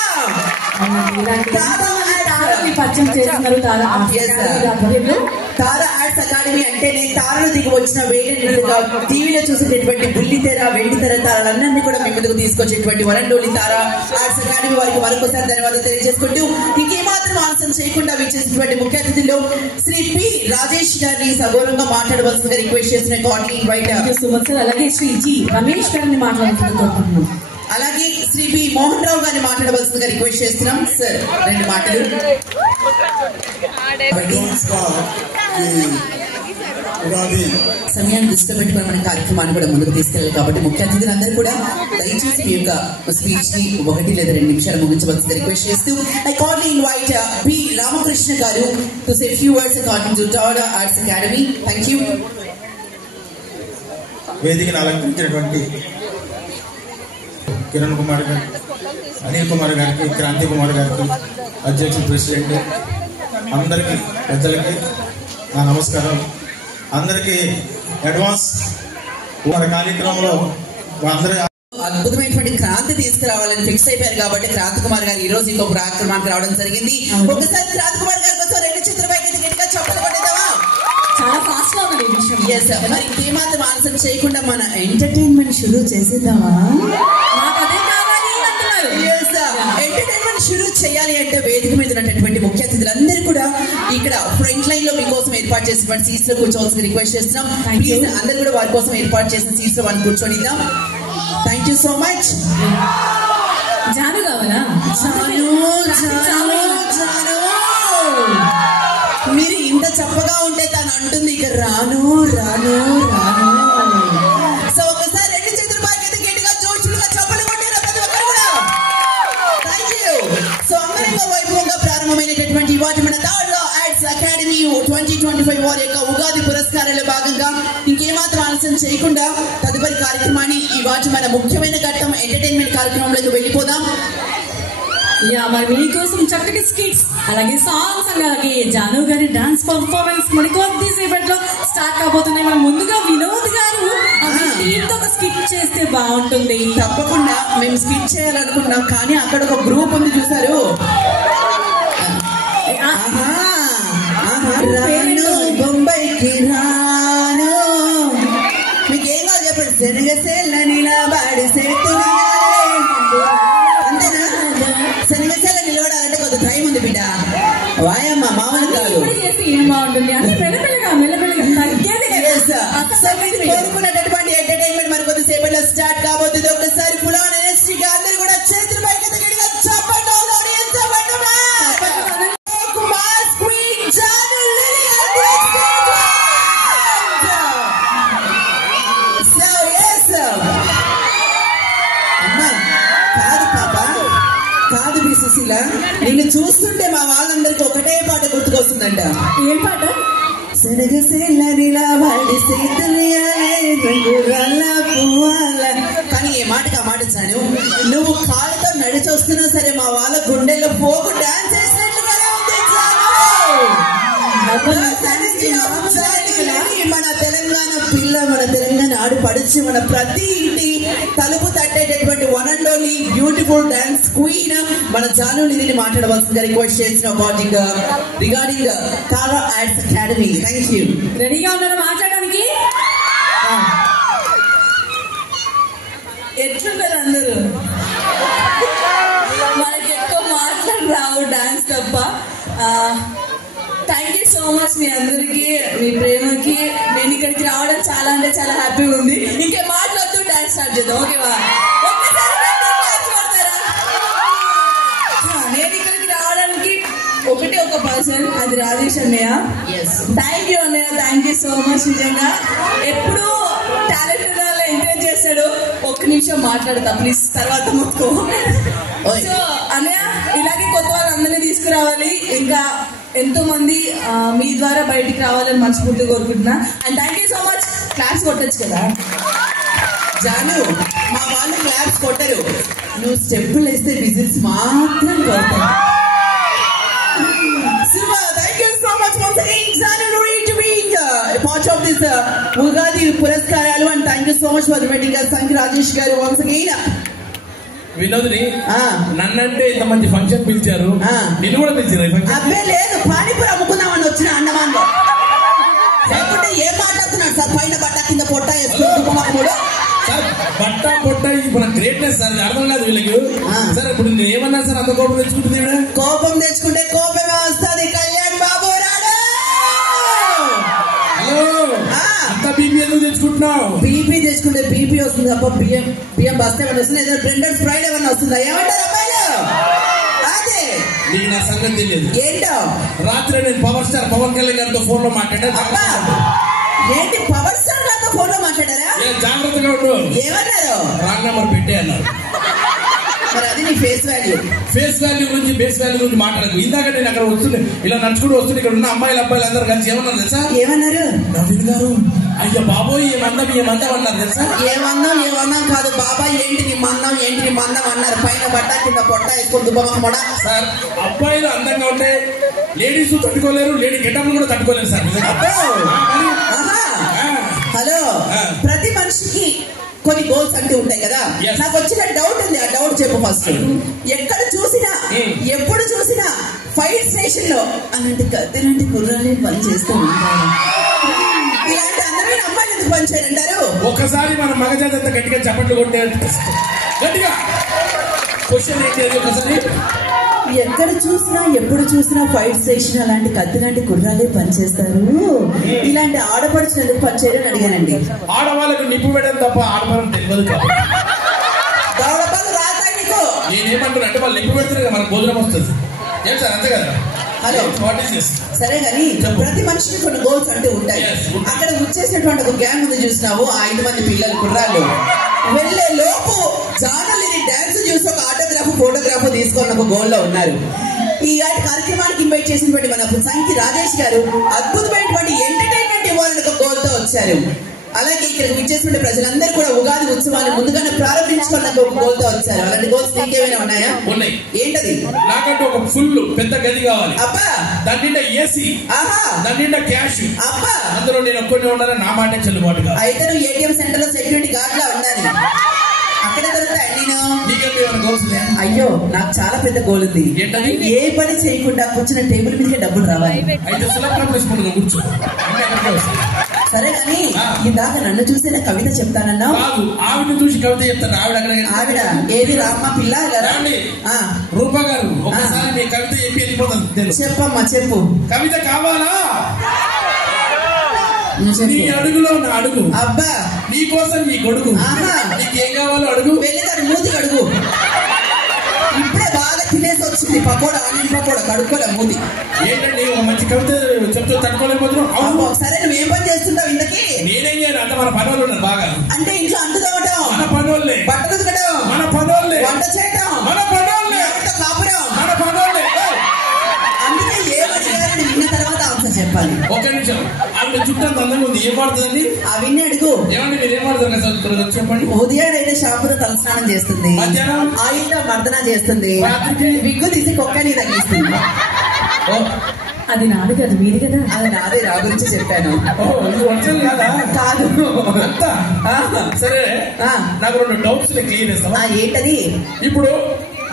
తారా ఆర్ట్స్ అకాడమీ అంటే నేను తారను దిగి వచ్చి వచ్చిన వేడిగా టీవీలో చూసేటటువంటి బుల్లి తెర వెండి తెర తారాలన్నీ కూడా మీ ముందుకు తీసుకొచ్చేటువంటి వరండోలి తార ఆర్ట్స్ అకాడమీ వారికి మరొకసారి ధన్యవాదాలు తెలియజేసుకుంటూ ఇంకేమాత్రం ఆలస్యం చేయకుండా విచ్చేసినటువంటి ముఖ్య అతిథులు శ్రీ పి రాజేష్ గారిని సగౌరవంగా మాట్లాడవలసిందిగా రిక్వెస్ట్ చేసిన కార్డుని ఇన్వైట్ అలాగే శ్రీ జి రమేష్ గారిని మాట్లాడుతున్నాం. అలాగే శ్రీ బి మోహన్ రావు గారిని మాట్లాడవలసిందిగా రిక్వెస్ట్ చేస్తున్నాం. సార్ 2 మాటలు. సమయాన్ని దృష్టిలో పెట్టుకుని మన కార్యక్రమాన్ని కూడా ముందుకు తీసుకెళ్ళాలి కాబట్టి ముఖ్య అతిథులందరూ కూడా దయచేసి మీ యొక్క స్పీచ్ ని 1 లేదా 2 నిమిషాలు ముగించవలసిందిగా రిక్వెస్ట్ చేస్తూ ఐ కార్డ్లీ ఇన్వైట్ పి రామకృష్ణ గారు to say few words according to Tada arts academy. Thank you. వేదికను అలంకరించినటువంటి కిరణ్ కుమార్ గారు, అనిల్ కుమార్ గారికి, క్రాంతి కుమార్ గారికి, అధ్యక్షుడు ప్రెసిడెంట్ అందరికీ పెద్దలకి నా నమస్కారం. అందరికీ అడ్వాన్స్ మన కార్యక్రమంలో అందరూ అద్భుతమైనటువంటి క్రాంతి తీసుకురావాలని ఫిక్స్ అయిపోయారు కాబట్టి క్రాంతి కుమార్ గారు ఈ రోజు ఇంకొక కార్యక్రమానికి రావడం జరిగింది. ఒకసారి క్రాంతి కుమార్ గారి కోసం 2 చిత్రపైకి గట్టిగా చప్పట్లు కొట్టేద్దామా? చాలా ఫాస్ట్ గా ఉంది. మరి ఇంకేమాత్రం ఆలస్యం చేయకుండా మన ఎంటర్టైన్మెంట్ షురూ చేసేద్దామా? ఎంటర్టైన్మెంట్ షురూ చేయాలి అంటే వేదిక మీద ఉన్నటువంటి ముఖ్య అతిథులందరూ కూడా ఇక్కడ ఫ్రంట్ లైన్ లో మీకోసం ఏర్పాటు చేసినటువంటి సీట్స్ లో కూర్చోవాల్సిన రిక్వెస్ట్ చేస్తున్నాం. ప్లీజ్ అందరూ కూడా వారి కోసం ఏర్పాటు చేసిన సీట్స్ లో వాళ్ళు కూర్చొనిద్దాం. Thank you so much. Janu కావాలా? మీరు ఇంత చప్పగా ఉంటే తను అంటుంది ఇక రాను రాను రాను. సో ఒకసారి 2 చేతులు బాధ్యత గట్టిగా జోష్ఫుల్గా చప్పలు కొట్టారు ప్రతి ఒక్కరు కూడా. Thank you. సో అంగరంగ వైభవంగా ప్రారంభమైనటువంటి వాటి మన తాడా ఆర్ట్స్ అకాడమీ 2025 వారి యొక్క ఉగాది పురస్కారాల భాగంగా ఇంకేమాత్రం ఆలస్యం చేయకుండా తదుపరి కార్యక్రమాన్ని ఈ వాటి మన ముఖ్యమైన ఘట్టం ఎంటర్టైన్మెంట్ కార్యక్రమంలోకి వెళ్ళిపోదాం. మరి మీకోసం చక్కటి స్కిట్స్ అలాగే సాంగ్స్ అలాగే జాను గారి డాన్స్ పర్ఫార్మెన్స్ మరి కొద్దిసేపట్లో స్టార్ట్ కాబోతున్నాయి. మనం ముందుగా వినోద్ గారు దీంతో ఒక స్కిట్ చేస్తే బాగుంటుంది. తప్పకుండా మేము స్కిట్ చేయాలనుకున్నాం కానీ అక్కడ ఒక గ్రూప్ ఉంది చూసారు. బొంబాయికి రాను మీకేం కాదు చెప్పండి. శనగసేళ్ళ నిలబడి అంతేనా? శనగసేళ్ళ నిలబడాలంటే కొంత టైం ఉంది బిడ్డ. వాయమ్మ మామూలు కాదు. కోరుకున్నటువంటి ఎంటర్టైన్మెంట్ మరి కొద్దిసేపట్లో స్టార్ట్ కాబోతుంది. ఒకసారి పులాన్ ఎనర్జీగా అందరూ కూడా చేతులు పైకి గట్టిగా చప్పట్లు. నిన్ను చూస్తుంటే మా వాళ్ళందరికీ ఒకటే పాట గుర్తుకొస్తుందంట. ఏ పాట? కానీ ఏ మాటకి ఆ మాట చాను. నువ్వు కాళ్ళతో నడిచి వస్తున్నా సరే మా వాళ్ళ గుండెల్లో పోకు డాన్స్ చేసినట్టుగానే ఉంది. మన తెలంగాణ పిల్ల, మన తెలంగాణ ఆడుపడిచి మన ప్రతి ఇంటి తలుపు తట్టేటటువంటి one and only beautiful dance queen మన జాను నిధిని మాట్లాడవలసిందిగా రిక్వెస్ట్ చేసిన regarding Tara arts academy. Thank you. రెడీగా ఉన్నారా మాట్లాడడానికి? ఎట్లున్నారు అందరూ? మనకి ఎక్కువ మాట్లాడి రావు డాన్స్ తప్ప. థ్యాంక్ యూ సో మచ్ మీ అందరికి, మీ ప్రేమకి. నేను ఇక్కడికి రావడం చాలా అంటే చాలా హ్యాపీగా ఉంది. ఇంకే మాట్లాడుతూ డాన్స్ స్టార్ట్ చేద్దాం. ఓకేవా? నేను ఇక్కడికి రావడానికి ఒకటే ఒక పర్సన్, అది రాజేష్ అన్నయ్య. థ్యాంక్ యూ అన్నయ్య, థ్యాంక్ యూ సో మచ్. నిజంగా ఎప్పుడు టాలెంట్ ఎంకరేజ్ చేస్తాడు. 1 నిమిషం మాట్లాడతా ప్లీజ్, తర్వాత మొత్తం. సో అన్నయ్య ఇలాగే కొత్త వాళ్ళందరినీ తీసుకురావాలి, ఇంకా ఎంతో మంది మీ ద్వారా బయటికి రావాలని మనస్ఫూర్తిగా కోరుకుంటున్నా. And thank you so much. Claps కొట్టచ్చు కదా జాను? మా వాళ్ళు క్లాప్స్ కొట్టరు, నువ్వు స్టెప్పులు వేస్తే విజిల్స్ మాత్రం కొడతావు. ఉగాది పురస్కారాలు and thank you so much for inviting us. Thank you Rajesh గారు వన్స్ అగైన్. వినోద్ని నన్నంటే ఇంత మంచి ఫంక్షన్ పిలిచారు, నిన్ను కూడా పిలిచారు. అబ్బే లేదు, పానీపూరి అమ్ముకుందామని వచ్చిన అండమాన్లో. లేకుంటే సార్ ఏం మాట్లాడుతున్నాడు సార్? పైన బట్ట కింద పొట్ట వేసుకుంటూ సార్ బట్ట పొట్ట మన గ్రేట్నెస్ సార్ అర్థం కాదు వీళ్ళకి. సార్ ఇప్పుడు నేను ఏమన్నా సార్ అంత కోపం తెచ్చుకుంటుంది? కోపం తెచ్చుకుంటే కోపమే వస్తుంది. కళ్యాణ్ బాబు రాడు. హలో అంత బీపీ ఎందుకు తెచ్చుకుంటున్నావు? బీపీ తెచ్చుకుంటే బీపీ వస్తుంది తప్ప బియ్యం బస్తా ఏమైనా వస్తుంది? ఏదైనా బ్లెండర్ స్ప్రైడ్ ఏమన్నా వస్తుందా? ఏమంటారు అబ్బాయిలు? అదే నీకు నా సంగతి తెలియదు. ఏంటో రాత్రి నేను పవర్ స్టార్ పవన్ కళ్యాణ్ గారితో ఫోన్ లో మాట్లాడా. ఏంటి పవర్ స్టార్ గారితో ఫోన్ లో మాట్లాడారా? జాగ్రత్తగా ఉండు. ఏమన్నారు? రాంగ్ నెంబర్ పెట్టే అన్నారు. మరి అది నీ ఫేస్ వాల్యూ. ఫేస్ వాల్యూ గురించి బేస్ వాల్యూ గురించి మాట్లాడదు. ఇందాక నేను అక్కడ వస్తుంది ఇలా నడుచుకుంటూ వస్తుంది. ఇక్కడ ఉన్న అమ్మాయిలు అబ్బాయిలు అందరూ కలిసి ఏమన్నారు తెలుసా? ఏమన్నారు? నవీన్ గారు అయ్యో బాబోయ్ ఏమన్నా అన్నారు తెలుసా? ఏమన్నాం కాదు బాబాయ్. ఏంటి నీ మన్నం అన్నారు. పైన బట్ట కింద పొట్ట వేసుకొని దుబ్బమ్మ. సార్ అబ్బాయిలు అందంగా ఉంటే లేడీస్ తట్టుకోలేరు, లేడీ గెటప్ కూడా తట్టుకోలేరు సార్. హలో, ప్రతి మనిషికి కొన్ని గోల్స్ అంటూ ఉంటాయి కదా. నాకు వచ్చిన డౌట్ ఉంది, ఆ డౌట్ చెప్పు ఫస్ట్. ఎక్కడ చూసినా ఎప్పుడు చూసినా ఫైర్ స్టేషన్ లో అలాంటి కుర్రాలే పని చేస్తూ ఉంటారు. ఇలాంటి అందమైన అమ్మాయిలు ఎందుకు పనిచేయాలంటారు? ఒకసారి మన మగజాతి అంతా గట్టిగా చప్పట్లు కొట్టే గట్టిగా క్వశ్చన్ ఏంటి ఒకసారి. ఎక్కడ చూసినా ఎప్పుడు చూసినా ఫైర్ స్టేషన్ అలాంటి కత్తిలాంటి కుర్రాలే పనిచేస్తారు. ఇలాంటి ఆడపడుచులు ఎందుకు పనిచేయాలని అడిగానండి. ఆడవాళ్ళకు నిప్పు పెట్టడం తప్ప ఆడపడం తెలియదు కాబట్టి రాతాయి నీకు. నేనేమంటున్నా అంటే వాళ్ళు నిప్పు పెడితే మనకు భోజనం వస్తుంది. ఏం సార్ అంతే కదా? హలో సరే కానీ ప్రతి మనిషికి కొన్ని గోల్స్ అంటూ ఉంటాయి. అక్కడ వచ్చేసినటువంటి ఒక గ్యాంగ్ ఉంది చూసినావు, 5 మంది పిల్లలు కుర్రాళ్ళు. వెళ్లే లోపు జానలేని డాన్స్ చూసి ఒక ఆటోగ్రాఫ్ ఫోటోగ్రాఫ్ తీసుకొని ఒక గోల్ లో ఉన్నారు. ఈ కార్యక్రమానికి ఇన్వైట్ చేసినటువంటి మన సంకి రాజేష్ గారు అద్భుతమైనటువంటి ఎంటర్టైన్మెంట్ ఇవ్వాలని ఒక గోల్ తో వచ్చారు. అలాగే ఇక్కడికి విచ్చేసిన ప్రజలందరూ కూడా ఉగాది ఉత్సవాన్ని ముందుగానే ప్రారంభించుకోవడానికి ఒక గోల్ తో వచ్చారు. అలాంటి గోల్స్ ఇంకేమైనా ఉన్నాయా? ఉన్నాయి. ఏంటది? నాకంటే ఒక ఫుల్ పెద్ద గది కావాలి. అబ్బా. దాని నిండా ఏసీ, దాని నిండా క్యాష్. అబ్బా. అందులో నేను ఒక్కడే ఉండాలని నా మాట చెల్లుబాటు కాదు. అయితే నువ్వు ఏటీఎం సెంటర్ లో సెక్యూరిటీ గార్డ్ లా ఉండాలి. అక్కడ దొరుకుతాయి. అయ్యో నాకు చాలా పెద్ద గోల్ ఉంది. ఏంటది? ఏ పని చేయకుండా కూర్చున్న టేబుల్ మీదకే డబ్బులు రావాలి. అయితే కూర్చో. సరే కానీ ఇందాక నన్ను చూసి నా కవిత చెప్తానన్నా. ఆవిడ చూసి కవిత చెప్తాను. ఆవిడ ఏది రామ్మ పిల్ల గారా? రూపా గారు ఒకసారి మీ కవిత చెప్పి వెళ్ళిపోతాను. చెప్పమ్మా చెప్పు. కవిత కావాలా? నీ అడుగులో నా అడుగు. అబ్బా. నీ కోసం నీ గొడుగు. నీకేం కావాలో అడుగు. వెళ్ళి మూతికి అడుగు. ఇప్పుడే బాగా తినేసి వచ్చింది పకోడా, ఆనియన్ పకోడా. కడుక్కోలే మూతి. ఏంటండి ఒక మంచి కవిత చెప్తే తట్టుకోలేకపోతున్నావు. సరే నువ్వేం పని చేస్తుంటావు ఇంతకీ? నేనేం చేయాలి? అంత మన పనులు ఉన్నారు బాగా. అంటే ఇంట్లో అంటు తవ్వటం మన పనులే, బట్టలు ఉతకడం మన పనులే, వంట చేయటం మన పనులే, కాపురం మన పనులే. అందుకే ఏ వచ్చి విన్న తర్వాత ఆన్సర్ చెప్పాలి. ఒక నిమిషం. ఆవిడ చుట్టూ అందంగా ఉంది. ఏం వాడుతుందండి? అవన్నీ అడుగు. ఏమండి మీరు ఏం వాడుతారు కదా చెప్పండి. ఉదయం అయితే షాంపూతో తలస్నానం చేస్తుంది, మధ్యాహ్నం ఆయిల్ మర్దన చేస్తుంది, విగ్గు తీసి కుక్కని తగ్గిస్తుంది. అది నాది కదా, మీది కదా. అది నాదే, నా గురించి చెప్పాను. కాదు అంతా సరే. నాకు 2 డౌట్స్ క్లియర్ చేస్తావా? ఏంటది? ఇప్పుడు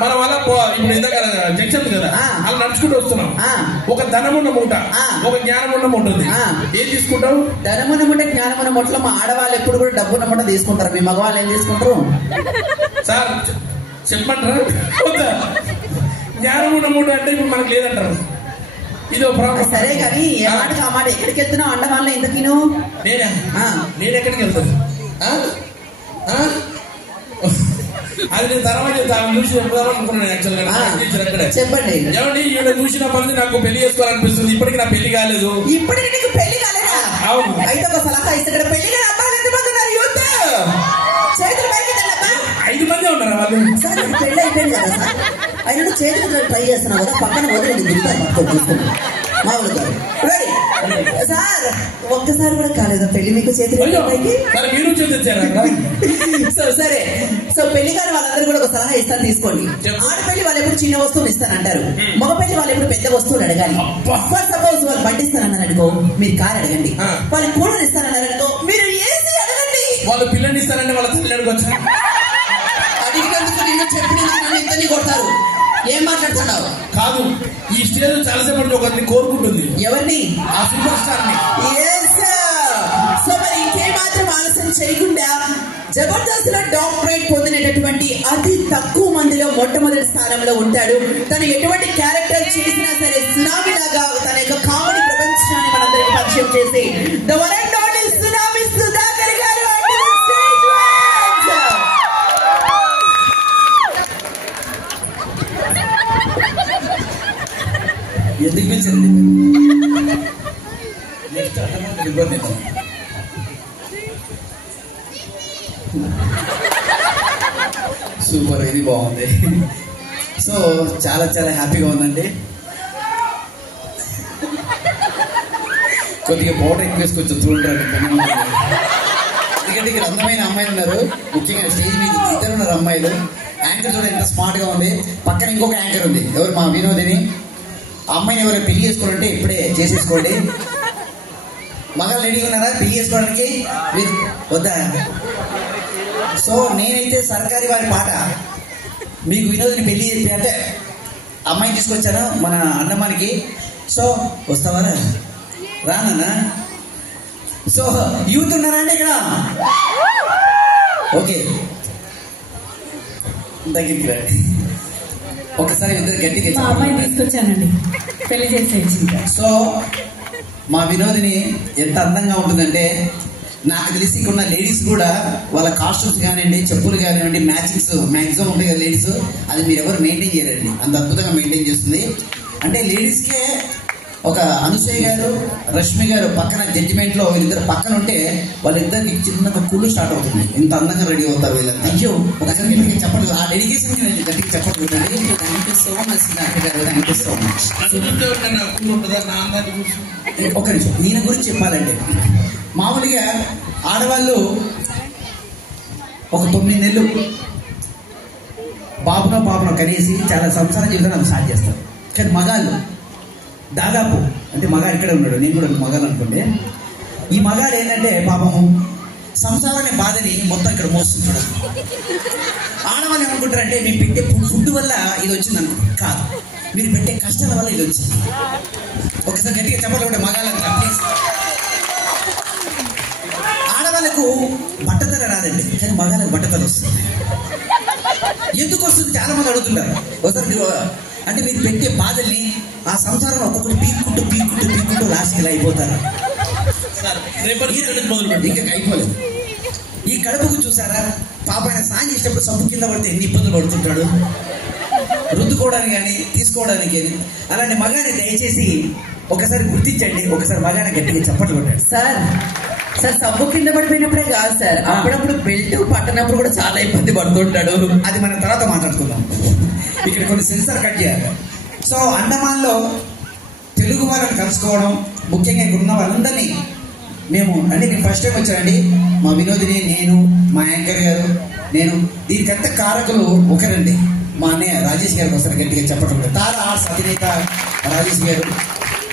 మనం అలా ఇప్పుడు ఇందాక జంక్షన్ కదా, అలా నడుచుకుంటూ వస్తున్నాం. ఒక ధనమున్న మూట, ఒక జ్ఞానమున్న మూట ఉంది. ఏం తీసుకుంటావు? ధనమున్న మూట జ్ఞానమున్న మూటలో మా ఆడవాళ్ళు ఎప్పుడు కూడా డబ్బున్న మూట తీసుకుంటారు. మీ మగవాళ్ళు ఏం తీసుకుంటారు సార్? చెప్పంటారా? జ్ఞానమున్న మూట అంటే ఇప్పుడు మనకు లేదంటారు. ఇదో ప్రాబ్లం. సరే కానీ ఏ మాటకు ఆ మాట. ఎక్కడికి వెళ్తున్నావు అండమాన్లో ఇంతకీ? నేను ఎక్కడికి వెళ్తాను? అది నేను తర్వాత చెప్తాను. చూసి చెప్తాను అనుకున్నాను యాక్చువల్గా. చెప్పండి. ఏమండి ఈవిడ చూసిన పని నాకు పెళ్లి చేసుకోవాలనిపిస్తుంది. ఇప్పటికి నా పెళ్లి కాలేదు. ఇప్పటికి నీకు పెళ్లి కాలేదా? అవును. అయితే ఒక సలహా ఇస్తే ఇక్కడ పెళ్లి కాని అబ్బాయిలు ఎంతమంది ఉన్నారు? యూత్ చేతులు పైకి 5 మంది ఉన్నారు వాళ్ళు. సార్ పెళ్లి అయిపోయింది కదా సార్. ఆయన చేతులు ట్రై చేస్తున్నావు కదా, పక్కన వదిలేదు దిగుతాను మామూలు కాదు. సార్ ఒక్కసారి కూడా కాలేదా పెళ్లి మీకు? చేతులు మీరు చూపించారా? సో సరే. సో పెళ్లి గారు వాళ్ళందరూ కూడా ఒక సలహా ఇస్తాను, తీసుకోండి. ఆడపెళ్లి వాళ్ళు ఎప్పుడు చిన్న వస్తువులు ఇస్తానంటారు, మగ పెళ్లి వాళ్ళు ఎప్పుడు పెద్ద వస్తువులు అడగాలి. ఫర్ సపోజ్ వాళ్ళు బండి ఇస్తానన్నారు అనుకో, మీరు కార్ అడగండి. వాళ్ళు కూలర్ ఇస్తానన్నారు అనుకో, మీరు ఏసీ అడగండి. వాళ్ళు పిల్లని ఇస్తారంటే వాళ్ళ తల్లి అడగొచ్చా? అడిగినందుకు నిన్ను చెప్పినందుకు నన్ను ఇద్దరిని కొడతారు. ఏం మాట్లాడుతున్నావు? కాదు, ఈ స్టేజ్ చాలాసేపటి ఒకరిని కోరుకుంటుంది. ఎవరిని? ఆ సూపర్ స్టార్ ని. సో మరి ఇంకేమాత్రం ఆలస్యం చేయకుండా జబర్దస్త్ లో డాక్టరేట్ పొందినటువంటి అతి తక్కువ మందిలో మొట్టమొదటి స్థానంలో ఉంటాడు. తను ఎటువంటి క్యారెక్టర్ చేసినా సరే సునామీ లాగా తన యొక్క కామెడీ ప్రపంచాన్ని మనందరికీ పరిచయం చేసి the one and only tsunami Sudhakar గారు ఎందుకు పిలిచింది నెక్స్ట్ సూపర్, ఇది బాగుంది. సో చాలా చాలా హ్యాపీగా ఉందండి. కొద్దిగా పౌడర్ ఎక్కువ వేసుకొచ్చు చూడండి, ఎందుకంటే ఇక్కడ అందమైన అమ్మాయిలు ఉన్నారు. ముఖ్యంగా స్టేజ్ మీద ఇద్దరు ఉన్నారు అమ్మాయిలు. యాంకర్ చూడ ఎంత స్మార్ట్ గా ఉంది. పక్కన ఇంకొక యాంకర్ ఉంది, ఎవరు మా వినోదిని. ఆ అమ్మాయిని ఎవరు పెళ్లి చేసుకోవాలంటే ఇప్పుడే చేసేసుకోండి. మగాళ్ళు రెడీగా ఉన్నారా పెళ్లి చేసుకోవడానికి? వద్దా? సో నేనైతే సర్కారీ వారి పాట మీకు వినోదిని పెళ్లి అంటే అమ్మాయిని తీసుకొచ్చాను మన అన్నమానికి. సో వస్తావా? రానా? సో యూత్ ఉన్నారా అండి ఇక్కడ? ఓకే, దగ్గరికి రండి ఒకసారి. ఇద్దరు గట్టిగా మా అమ్మాయి తీసుకొచ్చానండి, పెళ్లి చేసేసి. సో మా వినోదిని ఎంత అందంగా ఉంటుందంటే నాకు తెలిసి ఇక్కడ ఉన్న లేడీస్ కూడా వాళ్ళ కాస్ట్యూమ్స్ కానివ్వండి, చెప్పులు కానివ్వండి, మ్యాచింగ్స్ మ్యాక్సిమం ఉంటాయి కదా లేడీస్, అది మీరు ఎవరు మెయింటైన్ చేయరండి. అంత అద్భుతంగా మెయింటైన్ చేస్తుంది. అంటే లేడీస్కే ఒక అనసూయ గారు, రష్మి గారు పక్కన జడ్జిమెంట్ లో వీళ్ళిద్దరు పక్కన ఉంటే వాళ్ళిద్దరికి చిన్నగా కుళ్ళు స్టార్ట్ అవుతుంది. ఇంత అందంగా రెడీ అవుతారు వీళ్ళంతా. అయ్యో ఒకసారి గట్టిగా చెప్పండి, ఆ డెడికేషన్ నేను గట్టిగా చెప్పండి. Thank you so much doctor గారు, థ్యాంక్ యూ సో మచ్. ఒక నిమిషం ఈయన గురించి చెప్పాలండి. మామూలుగా ఆడవాళ్ళు ఒక 9 నెలలు బాబునో కనేసి చాలా సంసారం జీవితాన్ని స్టార్ట్ చేస్తారు. కానీ మగాళ్ళు దాదాపు, అంటే మగాడు ఇక్కడే ఉన్నాడు, నేను కూడా మగాడు అనుకోండి. ఈ మగాడు ఏంటంటే పాపము సంసారాన్ని బాధని మొత్తం ఇక్కడ మోస్తుంటాడు. ఆడవాళ్ళు ఏమనుకుంటారంటే మేము పెట్టే ఫుడ్ వల్ల ఇది వచ్చింది అనుకుంటారు. కాదు, మీరు పెట్టే కష్టాల వల్ల ఇది వచ్చింది. ఒకసారి గట్టిగా చెప్పాలంటే మగాళ్ళంతా ప్లీజ్. ఆడవాళ్ళకు బట్టతల రాదండి, కానీ మగాళ్ళకు బట్టతల వస్తుంది. ఎందుకు వస్తుంది చాలా మంది అడుగుతున్నారు. ఒకసారి అంటే మీరు పెట్టే బాధల్ని ఆ సంసారంలో ఒక్కొక్కటి పీక్కుంటూ లాస్ట్కి ఇలా అయిపోతారు. ఇంకా అయిపోలేదు. ఈ కడుపుకు చూసారా పాప, ఆయన స్నానం చేసేటప్పుడు సబ్బు కింద పడితే ఎన్ని ఇబ్బందులు పడుతుంటాడు, రుద్దుకోవడానికి కానీ తీసుకోవడానికి కానీ. అలాంటి మగాన్ని దయచేసి ఒకసారి గుర్తించండి. ఒకసారి మగాన్ని గట్టిగా చప్పట్లు కొట్టాడు. సార్ సబ్బు కింద పడిపోయినప్పుడే కాదు సార్, అప్పుడప్పుడు బెల్ట్ పట్టనప్పుడు కూడా చాలా ఇబ్బంది పడుతుంటాడు. అది మనం తర్వాత మాట్లాడుకుందాం. ఇక్కడ కొన్ని సెన్సార్ కట్ చేయాలి. సో అండమాన్లో తెలుగు వాళ్ళని కలుసుకోవడం, ముఖ్యంగా ఇక్కడ ఉన్న వాళ్ళందరినీ మేము ఫస్ట్ టైం వచ్చానండి. మా వినోదిని, నేను, మా యాంకర్ గారు, నేను. దీనికంతా కారకులు ఒకరండి, మా అన్నయ్య రాజేష్ గారికి ఒకసారి గట్టిగా చెప్పడం. తారా ఆర్ట్స్ అధినేత రాజేష్ గారు.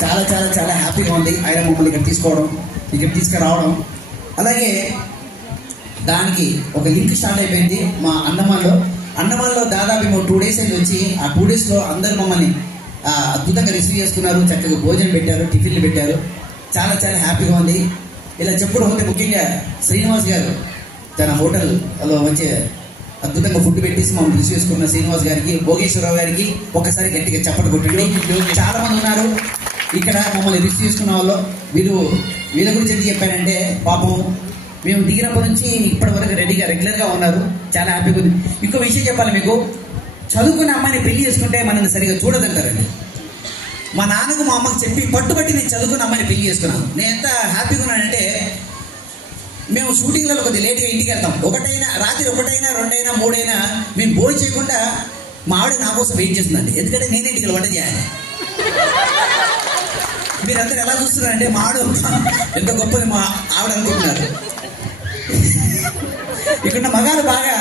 చాలా చాలా చాలా హ్యాపీగా ఉంది ఆయన మమ్మల్ని ఇక్కడ తీసుకోవడం, ఇక్కడ తీసుకురావడం. అలాగే దానికి ఒక లింక్ స్టార్ట్ అయిపోయింది మా అండమాన్లో దాదాపు మేము 2 days అయింది వచ్చి. ఆ 2 daysలో అందరూ మమ్మల్ని అద్భుతంగా రిసీవ్ చేసుకున్నారు, చక్కగా భోజనం పెట్టారు, టిఫిన్లు పెట్టారు. చాలా చాలా హ్యాపీగా ఉంది. ఇలా చెప్పుడు ఉంటే ముఖ్యంగా శ్రీనివాస్ గారు తన హోటల్లో వచ్చే అద్భుతంగా ఫుడ్ పెట్టేసి మమ్మల్ని రిసీవ్ చేసుకున్న శ్రీనివాస్ గారికి, భోగేశ్వరరావు గారికి ఒకసారి గట్టిగా చప్పట్లు కొట్టండి. చాలా మంది ఉన్నారు ఇక్కడ మమ్మల్ని రిసీవ్ చేసుకున్న వాళ్ళు. వీళ్ళ గురించి ఎందుకు చెప్పారంటే పాపం మేము దిగినప్పటి నుంచి ఇప్పటి వరకు రెగ్యులర్గా ఉన్నారు. చాలా హ్యాపీగా ఉంది. ఇంకో విషయం చెప్పాలి మీకు, చదువుకున్న అమ్మాయిని పెళ్లి చేసుకుంటే మనల్ని సరిగా చూడదంటారండి. మా నాన్నకు మా అమ్మకు చెప్పి పట్టుబట్టి నేను చదువుకున్న అమ్మాయిని పెళ్లి చేసుకున్నాను. నేను ఎంత హ్యాపీగా ఉన్నానంటే, మేము షూటింగ్లలో కొద్దిగా లేట్గా ఇంటికి వెళ్తాం. రాత్రి 1 2 3 మేము భోజనం చేయకుండా మా ఆవిడ నా కోసం వెయిట్ చేస్తుందండి. ఎందుకంటే నేనే ఇంటికి వంట చేయాలి. మీరందరూ ఎలా చూస్తున్నారంటే మా ఆవిడ ఎంత గొప్పది మా ఆవిడ అనుకుంటున్నారు. ఇక్కడ మగారు బాగా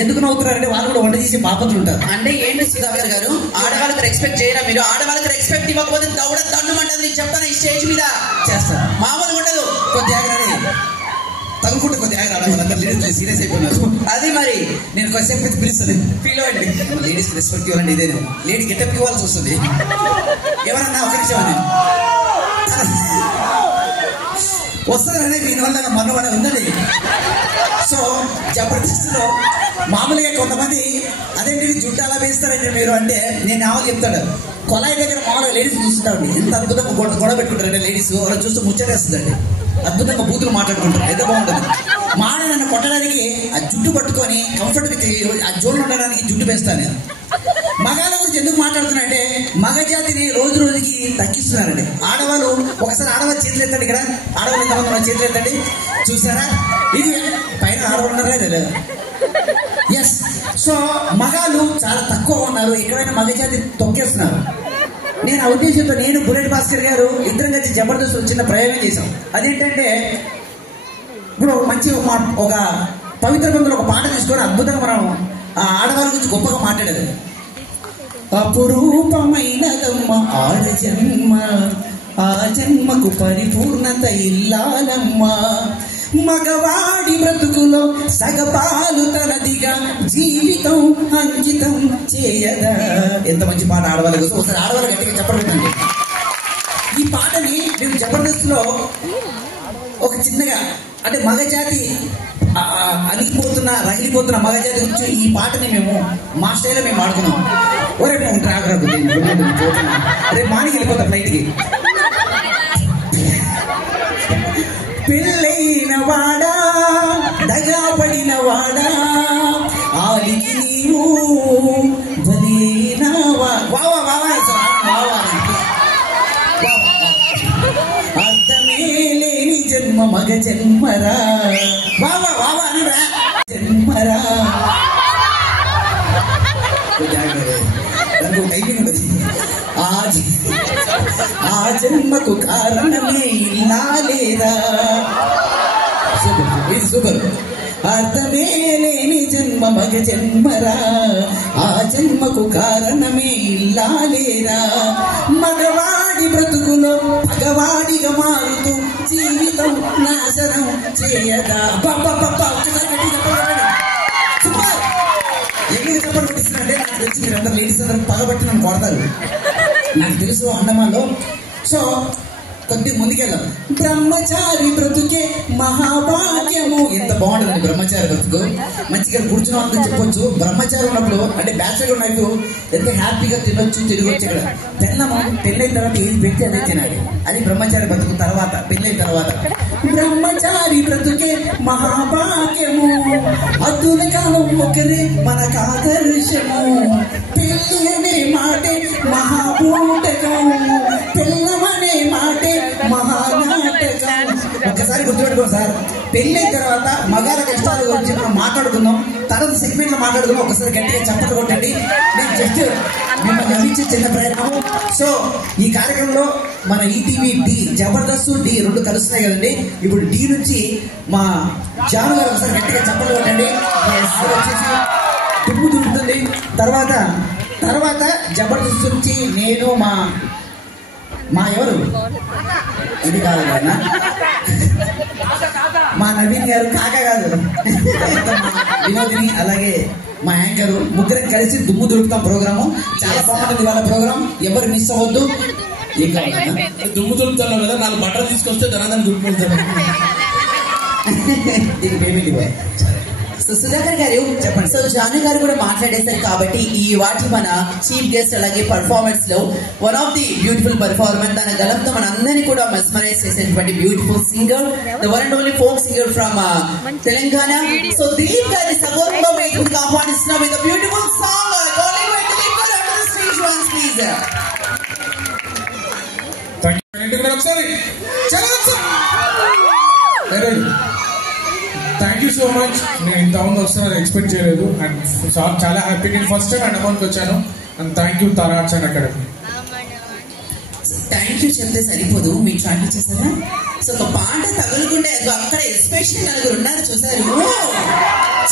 ఎందుకు నవ్వుతున్నారంటే వాళ్ళు కూడా వంట చేసే బాపతులు ఉంటారు. అంటే ఏంటి సుధాకర్ గారు, ఆడవాళ్ళకి రెస్పెక్ట్ చేయరా మీరు? ఆడవాళ్ళకి రెస్పెక్ట్ ఇవ్వకపోతే దండమంటది. నేను చెప్తాను ఈ స్టేజ్ మీద చేస్తాను, మామూలు ఉండదు. కొద్దిగా తగులుకుంటే కొద్దిగా సీరియస్ అయిపోయినారు. అది మరి నేను కొద్దిసేపు అయితే పిలుస్తుంది, ఫీల్ అవ్వండి. లేడీస్కి రెస్పెక్ట్ ఇవ్వాలండి, ఇదే లేడీ గెటప్ ఇవ్వాల్సి వస్తుంది. ఎవరన్నా ఒక నిమిషం వస్తుందనే దీనివల్ల మనవడ ఉందని. సో జబర్దస్త్లో మామూలుగా కొంతమంది అదేంటి జుట్టు అలా వేస్తారండి మీరు అంటే నేను ఆమె చెప్తాడు కొలాయి దగ్గర మామూలుగా లేడీస్ చూస్తుంటాండి ఎంత అద్భుతంగా గొడవ పెట్టుకుంటారంటే లేడీస్ అలా చూస్తూ ముచ్చటేస్తుందండి. అద్భుతంగా బూతులు మాట్లాడుకుంటారు, ఎంత బాగుంటుంది. మాడ నన్ను కొట్టడానికి ఆ జుట్టు పట్టుకొని కంఫర్ట్గా ఆ జోన్లో ఉండడానికి జుట్టు వేస్తాను నేను. మగాళ్ళ గురించి ఎందుకు మాట్లాడుతున్నా అంటే మగజాతిని రోజు రోజుకి తగ్గిస్తున్నారండి. ఆడవాళ్ళు ఒకసారి ఆడవాళ్ళు చేతులు ఎత్తండి, ఇక్కడ ఆడవాళ్ళు ఎంతమంది చేతులు ఎత్తండి, చూసారా? ఇది పైన ఆడవాళ్ళు ఉన్నారా లేదా? ఎస్. సో మగాళ్ళు చాలా తక్కువ ఉన్నారు, ఎక్కడైనా మగజాతి తొక్కేస్తున్నారు. నేను ఆ ఉద్దేశంతో నేను బుల్లెట్ భాస్కర్ గారు ఇద్దరం కలిసి జబర్దస్త్ చిన్న ప్రయోగం చేశాం. అదేంటంటే ఇప్పుడు మంచి ఒక పవిత్ర బంధువులు ఒక పాట తీసుకొని అద్భుతంగా మనం ఆ ఆడవాళ్ళ గురించి గొప్పగా మాట్లాడేది. అపురూపమైనదమ్మ ఆడ జన్మ, ఆ జన్మకు పరిపూర్ణత ఇల్లాలమ్మ, మగవాడి బ్రతుకులో సగపాలు తనదిగా జీవితం అంకితం చేయదా. ఎంత మంచి పాట ఆడవాళ్ళ కోసం. ఒకసారి ఆడవాళ్ళ గట్టిగా చెప్పండి. ఈ పాటని మేము జబర్దస్త్లో ఒక చిన్నగా అంటే మగజాతి అణిగిపోతున్న రగిలిపోతున్న మగజాతి గురించి ఈ పాటని మేము మా స్టైల్లో మేము ఆడుకున్నాం. ఒరే రాగరాదు రేపు మార్నింగ్ వెళ్ళిపోతాం ఫ్లైట్కి. పెళ్ళైన వాడా దగా పడిన వాడా ఆలికి నీవు బలినావా. వావా వావా వావా అర్థమే లేని జన్మ మగ జన్మరా. వావా వావా అనురా జన్మరా. ఆ జన్మకు కారణమే ఇల్లాలేరా. ఇది సూపర్. అర్థమే లేని జన్మ మగ జన్మరా, ఆ జన్మకు కారణమే ఇల్లాలేరా, మగవాడి బ్రతుకులో పగవాడిగా మారుతూ జీవితం నాశనం చేయదా. సూపర్. ఎందుకు చెప్పండి కొట్టిస్తున్నారంటే నాకు తెలిసి మీరు అందరూ లేడీస్ అందరూ పగబట్టి నన్ను కొడతారు నాకు తెలుసు అండమాన్లో. సో కొద్ది ముందుకెళ్ళాం. బ్రహ్మచారి బ్రతుకే మహాభాగ్యము. ఎంత బాగుంటుందండి బ్రహ్మచారి బ్రతుకు. మంచిగా కూర్చున్నాం అని చెప్పొచ్చు. బ్రహ్మచారి ఉన్నప్పుడు అంటే బ్యాచులర్ ఉన్నప్పుడు ఎంత హ్యాపీగా తినొచ్చు, తిరగొచ్చు. ఇక్కడ పెళ్ళము పెళ్ళైన తర్వాత ఏది పెట్టి అదే తినాలి. అది బ్రహ్మచారి బ్రతుకు. తర్వాత పెళ్ళైన తర్వాత బ్రహ్మచారి బ్రతుకే మహాభాగ్యము, అద్దుల కాలం ఒకరే మనకు ఆదర్శము, పెళ్ళి అనే మాటే మహాభూటకం, పెళ్ళమనే మాటే మహానాటకం. ఒక్కసారి గుర్తుపెట్టుకోండి సార్, పెళ్ళైన తర్వాత మగాళ్ళ కష్టాల గురించి మనం మాట్లాడుకుందాం. తర్వాత సెగ్మెంట్ లో మాట్లాడుకుందాం. ఒకసారి గట్టిగా చప్పట్లు కొట్టండి. నేను జస్ట్ మిమ్మల్ని అందించే చిన్న ప్రయత్నం. సో ఈ కార్యక్రమంలో మన ఈటీవీ డి జబర్దస్త్ డి రెండు కలుస్తున్నాయి కదండి. ఇప్పుడు డి నుంచి మా జాను గారు ఒకసారి గట్టిగా చప్పట్లు కొట్టండి. వచ్చేసి దుమ్ము దుమ్ముతుంది. తర్వాత జబర్దస్త్ నుంచి నేను మా ఎవరు ఇది కాదు ఆయన మా నవీన్ గారు, కాక కాదు వినోదిని, అలాగే మా యాంకరు, ముగ్గురం కలిసి దుమ్ము దులుపుతాం ప్రోగ్రాము. చాలా బాగుంటుంది వాళ్ళ ప్రోగ్రామ్, ఎవరు మిస్ అవ్వద్దు. ఏం కావాలి దుమ్ము దులుపుతాను కదా, 4 బట్టలు తీసుకొస్తే ధనాన్ని దులుపుకుంటాను. దీనికి పేమెంట్ ఇవ్వాలి. సో సుధాకర్ గారు చెప్పండి. సో జాను గారు కూడా మాట్లాడేశారు కాబట్టి ఈ వాటి మన చీఫ్ గెస్ట్ అలాగే పర్ఫార్మెన్స్ లో one of the beautiful performance, తన గలంతో మన అందరినీ కూడా మెస్మరైజ్ చేసేటువంటి beautiful singer, the one and only folk singer from Telangana. So Dilip గారి సగోత్వ వేదికకు ఆహ్వానిస్తున్నాం with beautiful song thank you so much. నేను ఇంతమంది వస్తున్నారు ఎక్స్పెక్ట్ చేయలేదు. అండ్ చాలా హ్యాపీ. నేను ఫస్ట్ టైం అండమాన్కి వచ్చాను. And thank you Tara arts and academy. Thank you చెప్తే సరిపోదు, మీకు స్టార్ట్ చేసేసారా? సో ఒక పాట తగులుకుంటే అక్కడ ఎస్పెషల్లీ 4 ఉన్నారు చూసారు,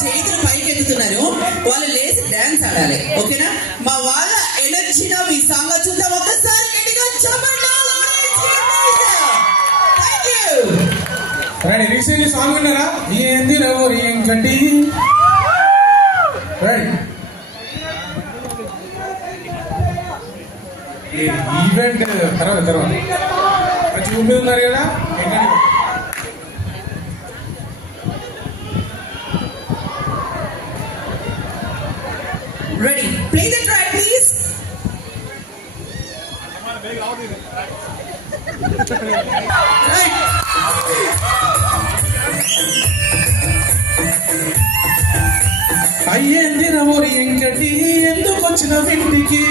చేతులు పైకి ఎత్తుతున్నారు, వాళ్ళు లేచి డాన్స్ ఆడాలి. ఓకేనా? మా వాళ్ళ ఎనర్జీలో మీ సాంగ్ చూద్దాం ఒక్కసారి గట్టిగా చెప్పండి. రీసెంట్లీ సాంగ్ విన్నారా? ఏంది ఏంటి ఈవెంట్ తర్వాత చూపిస్తున్నారు కదా. అయ్యేంది రమోరి ఎంకటి ఎందుకు వచ్చిన ఇంటికి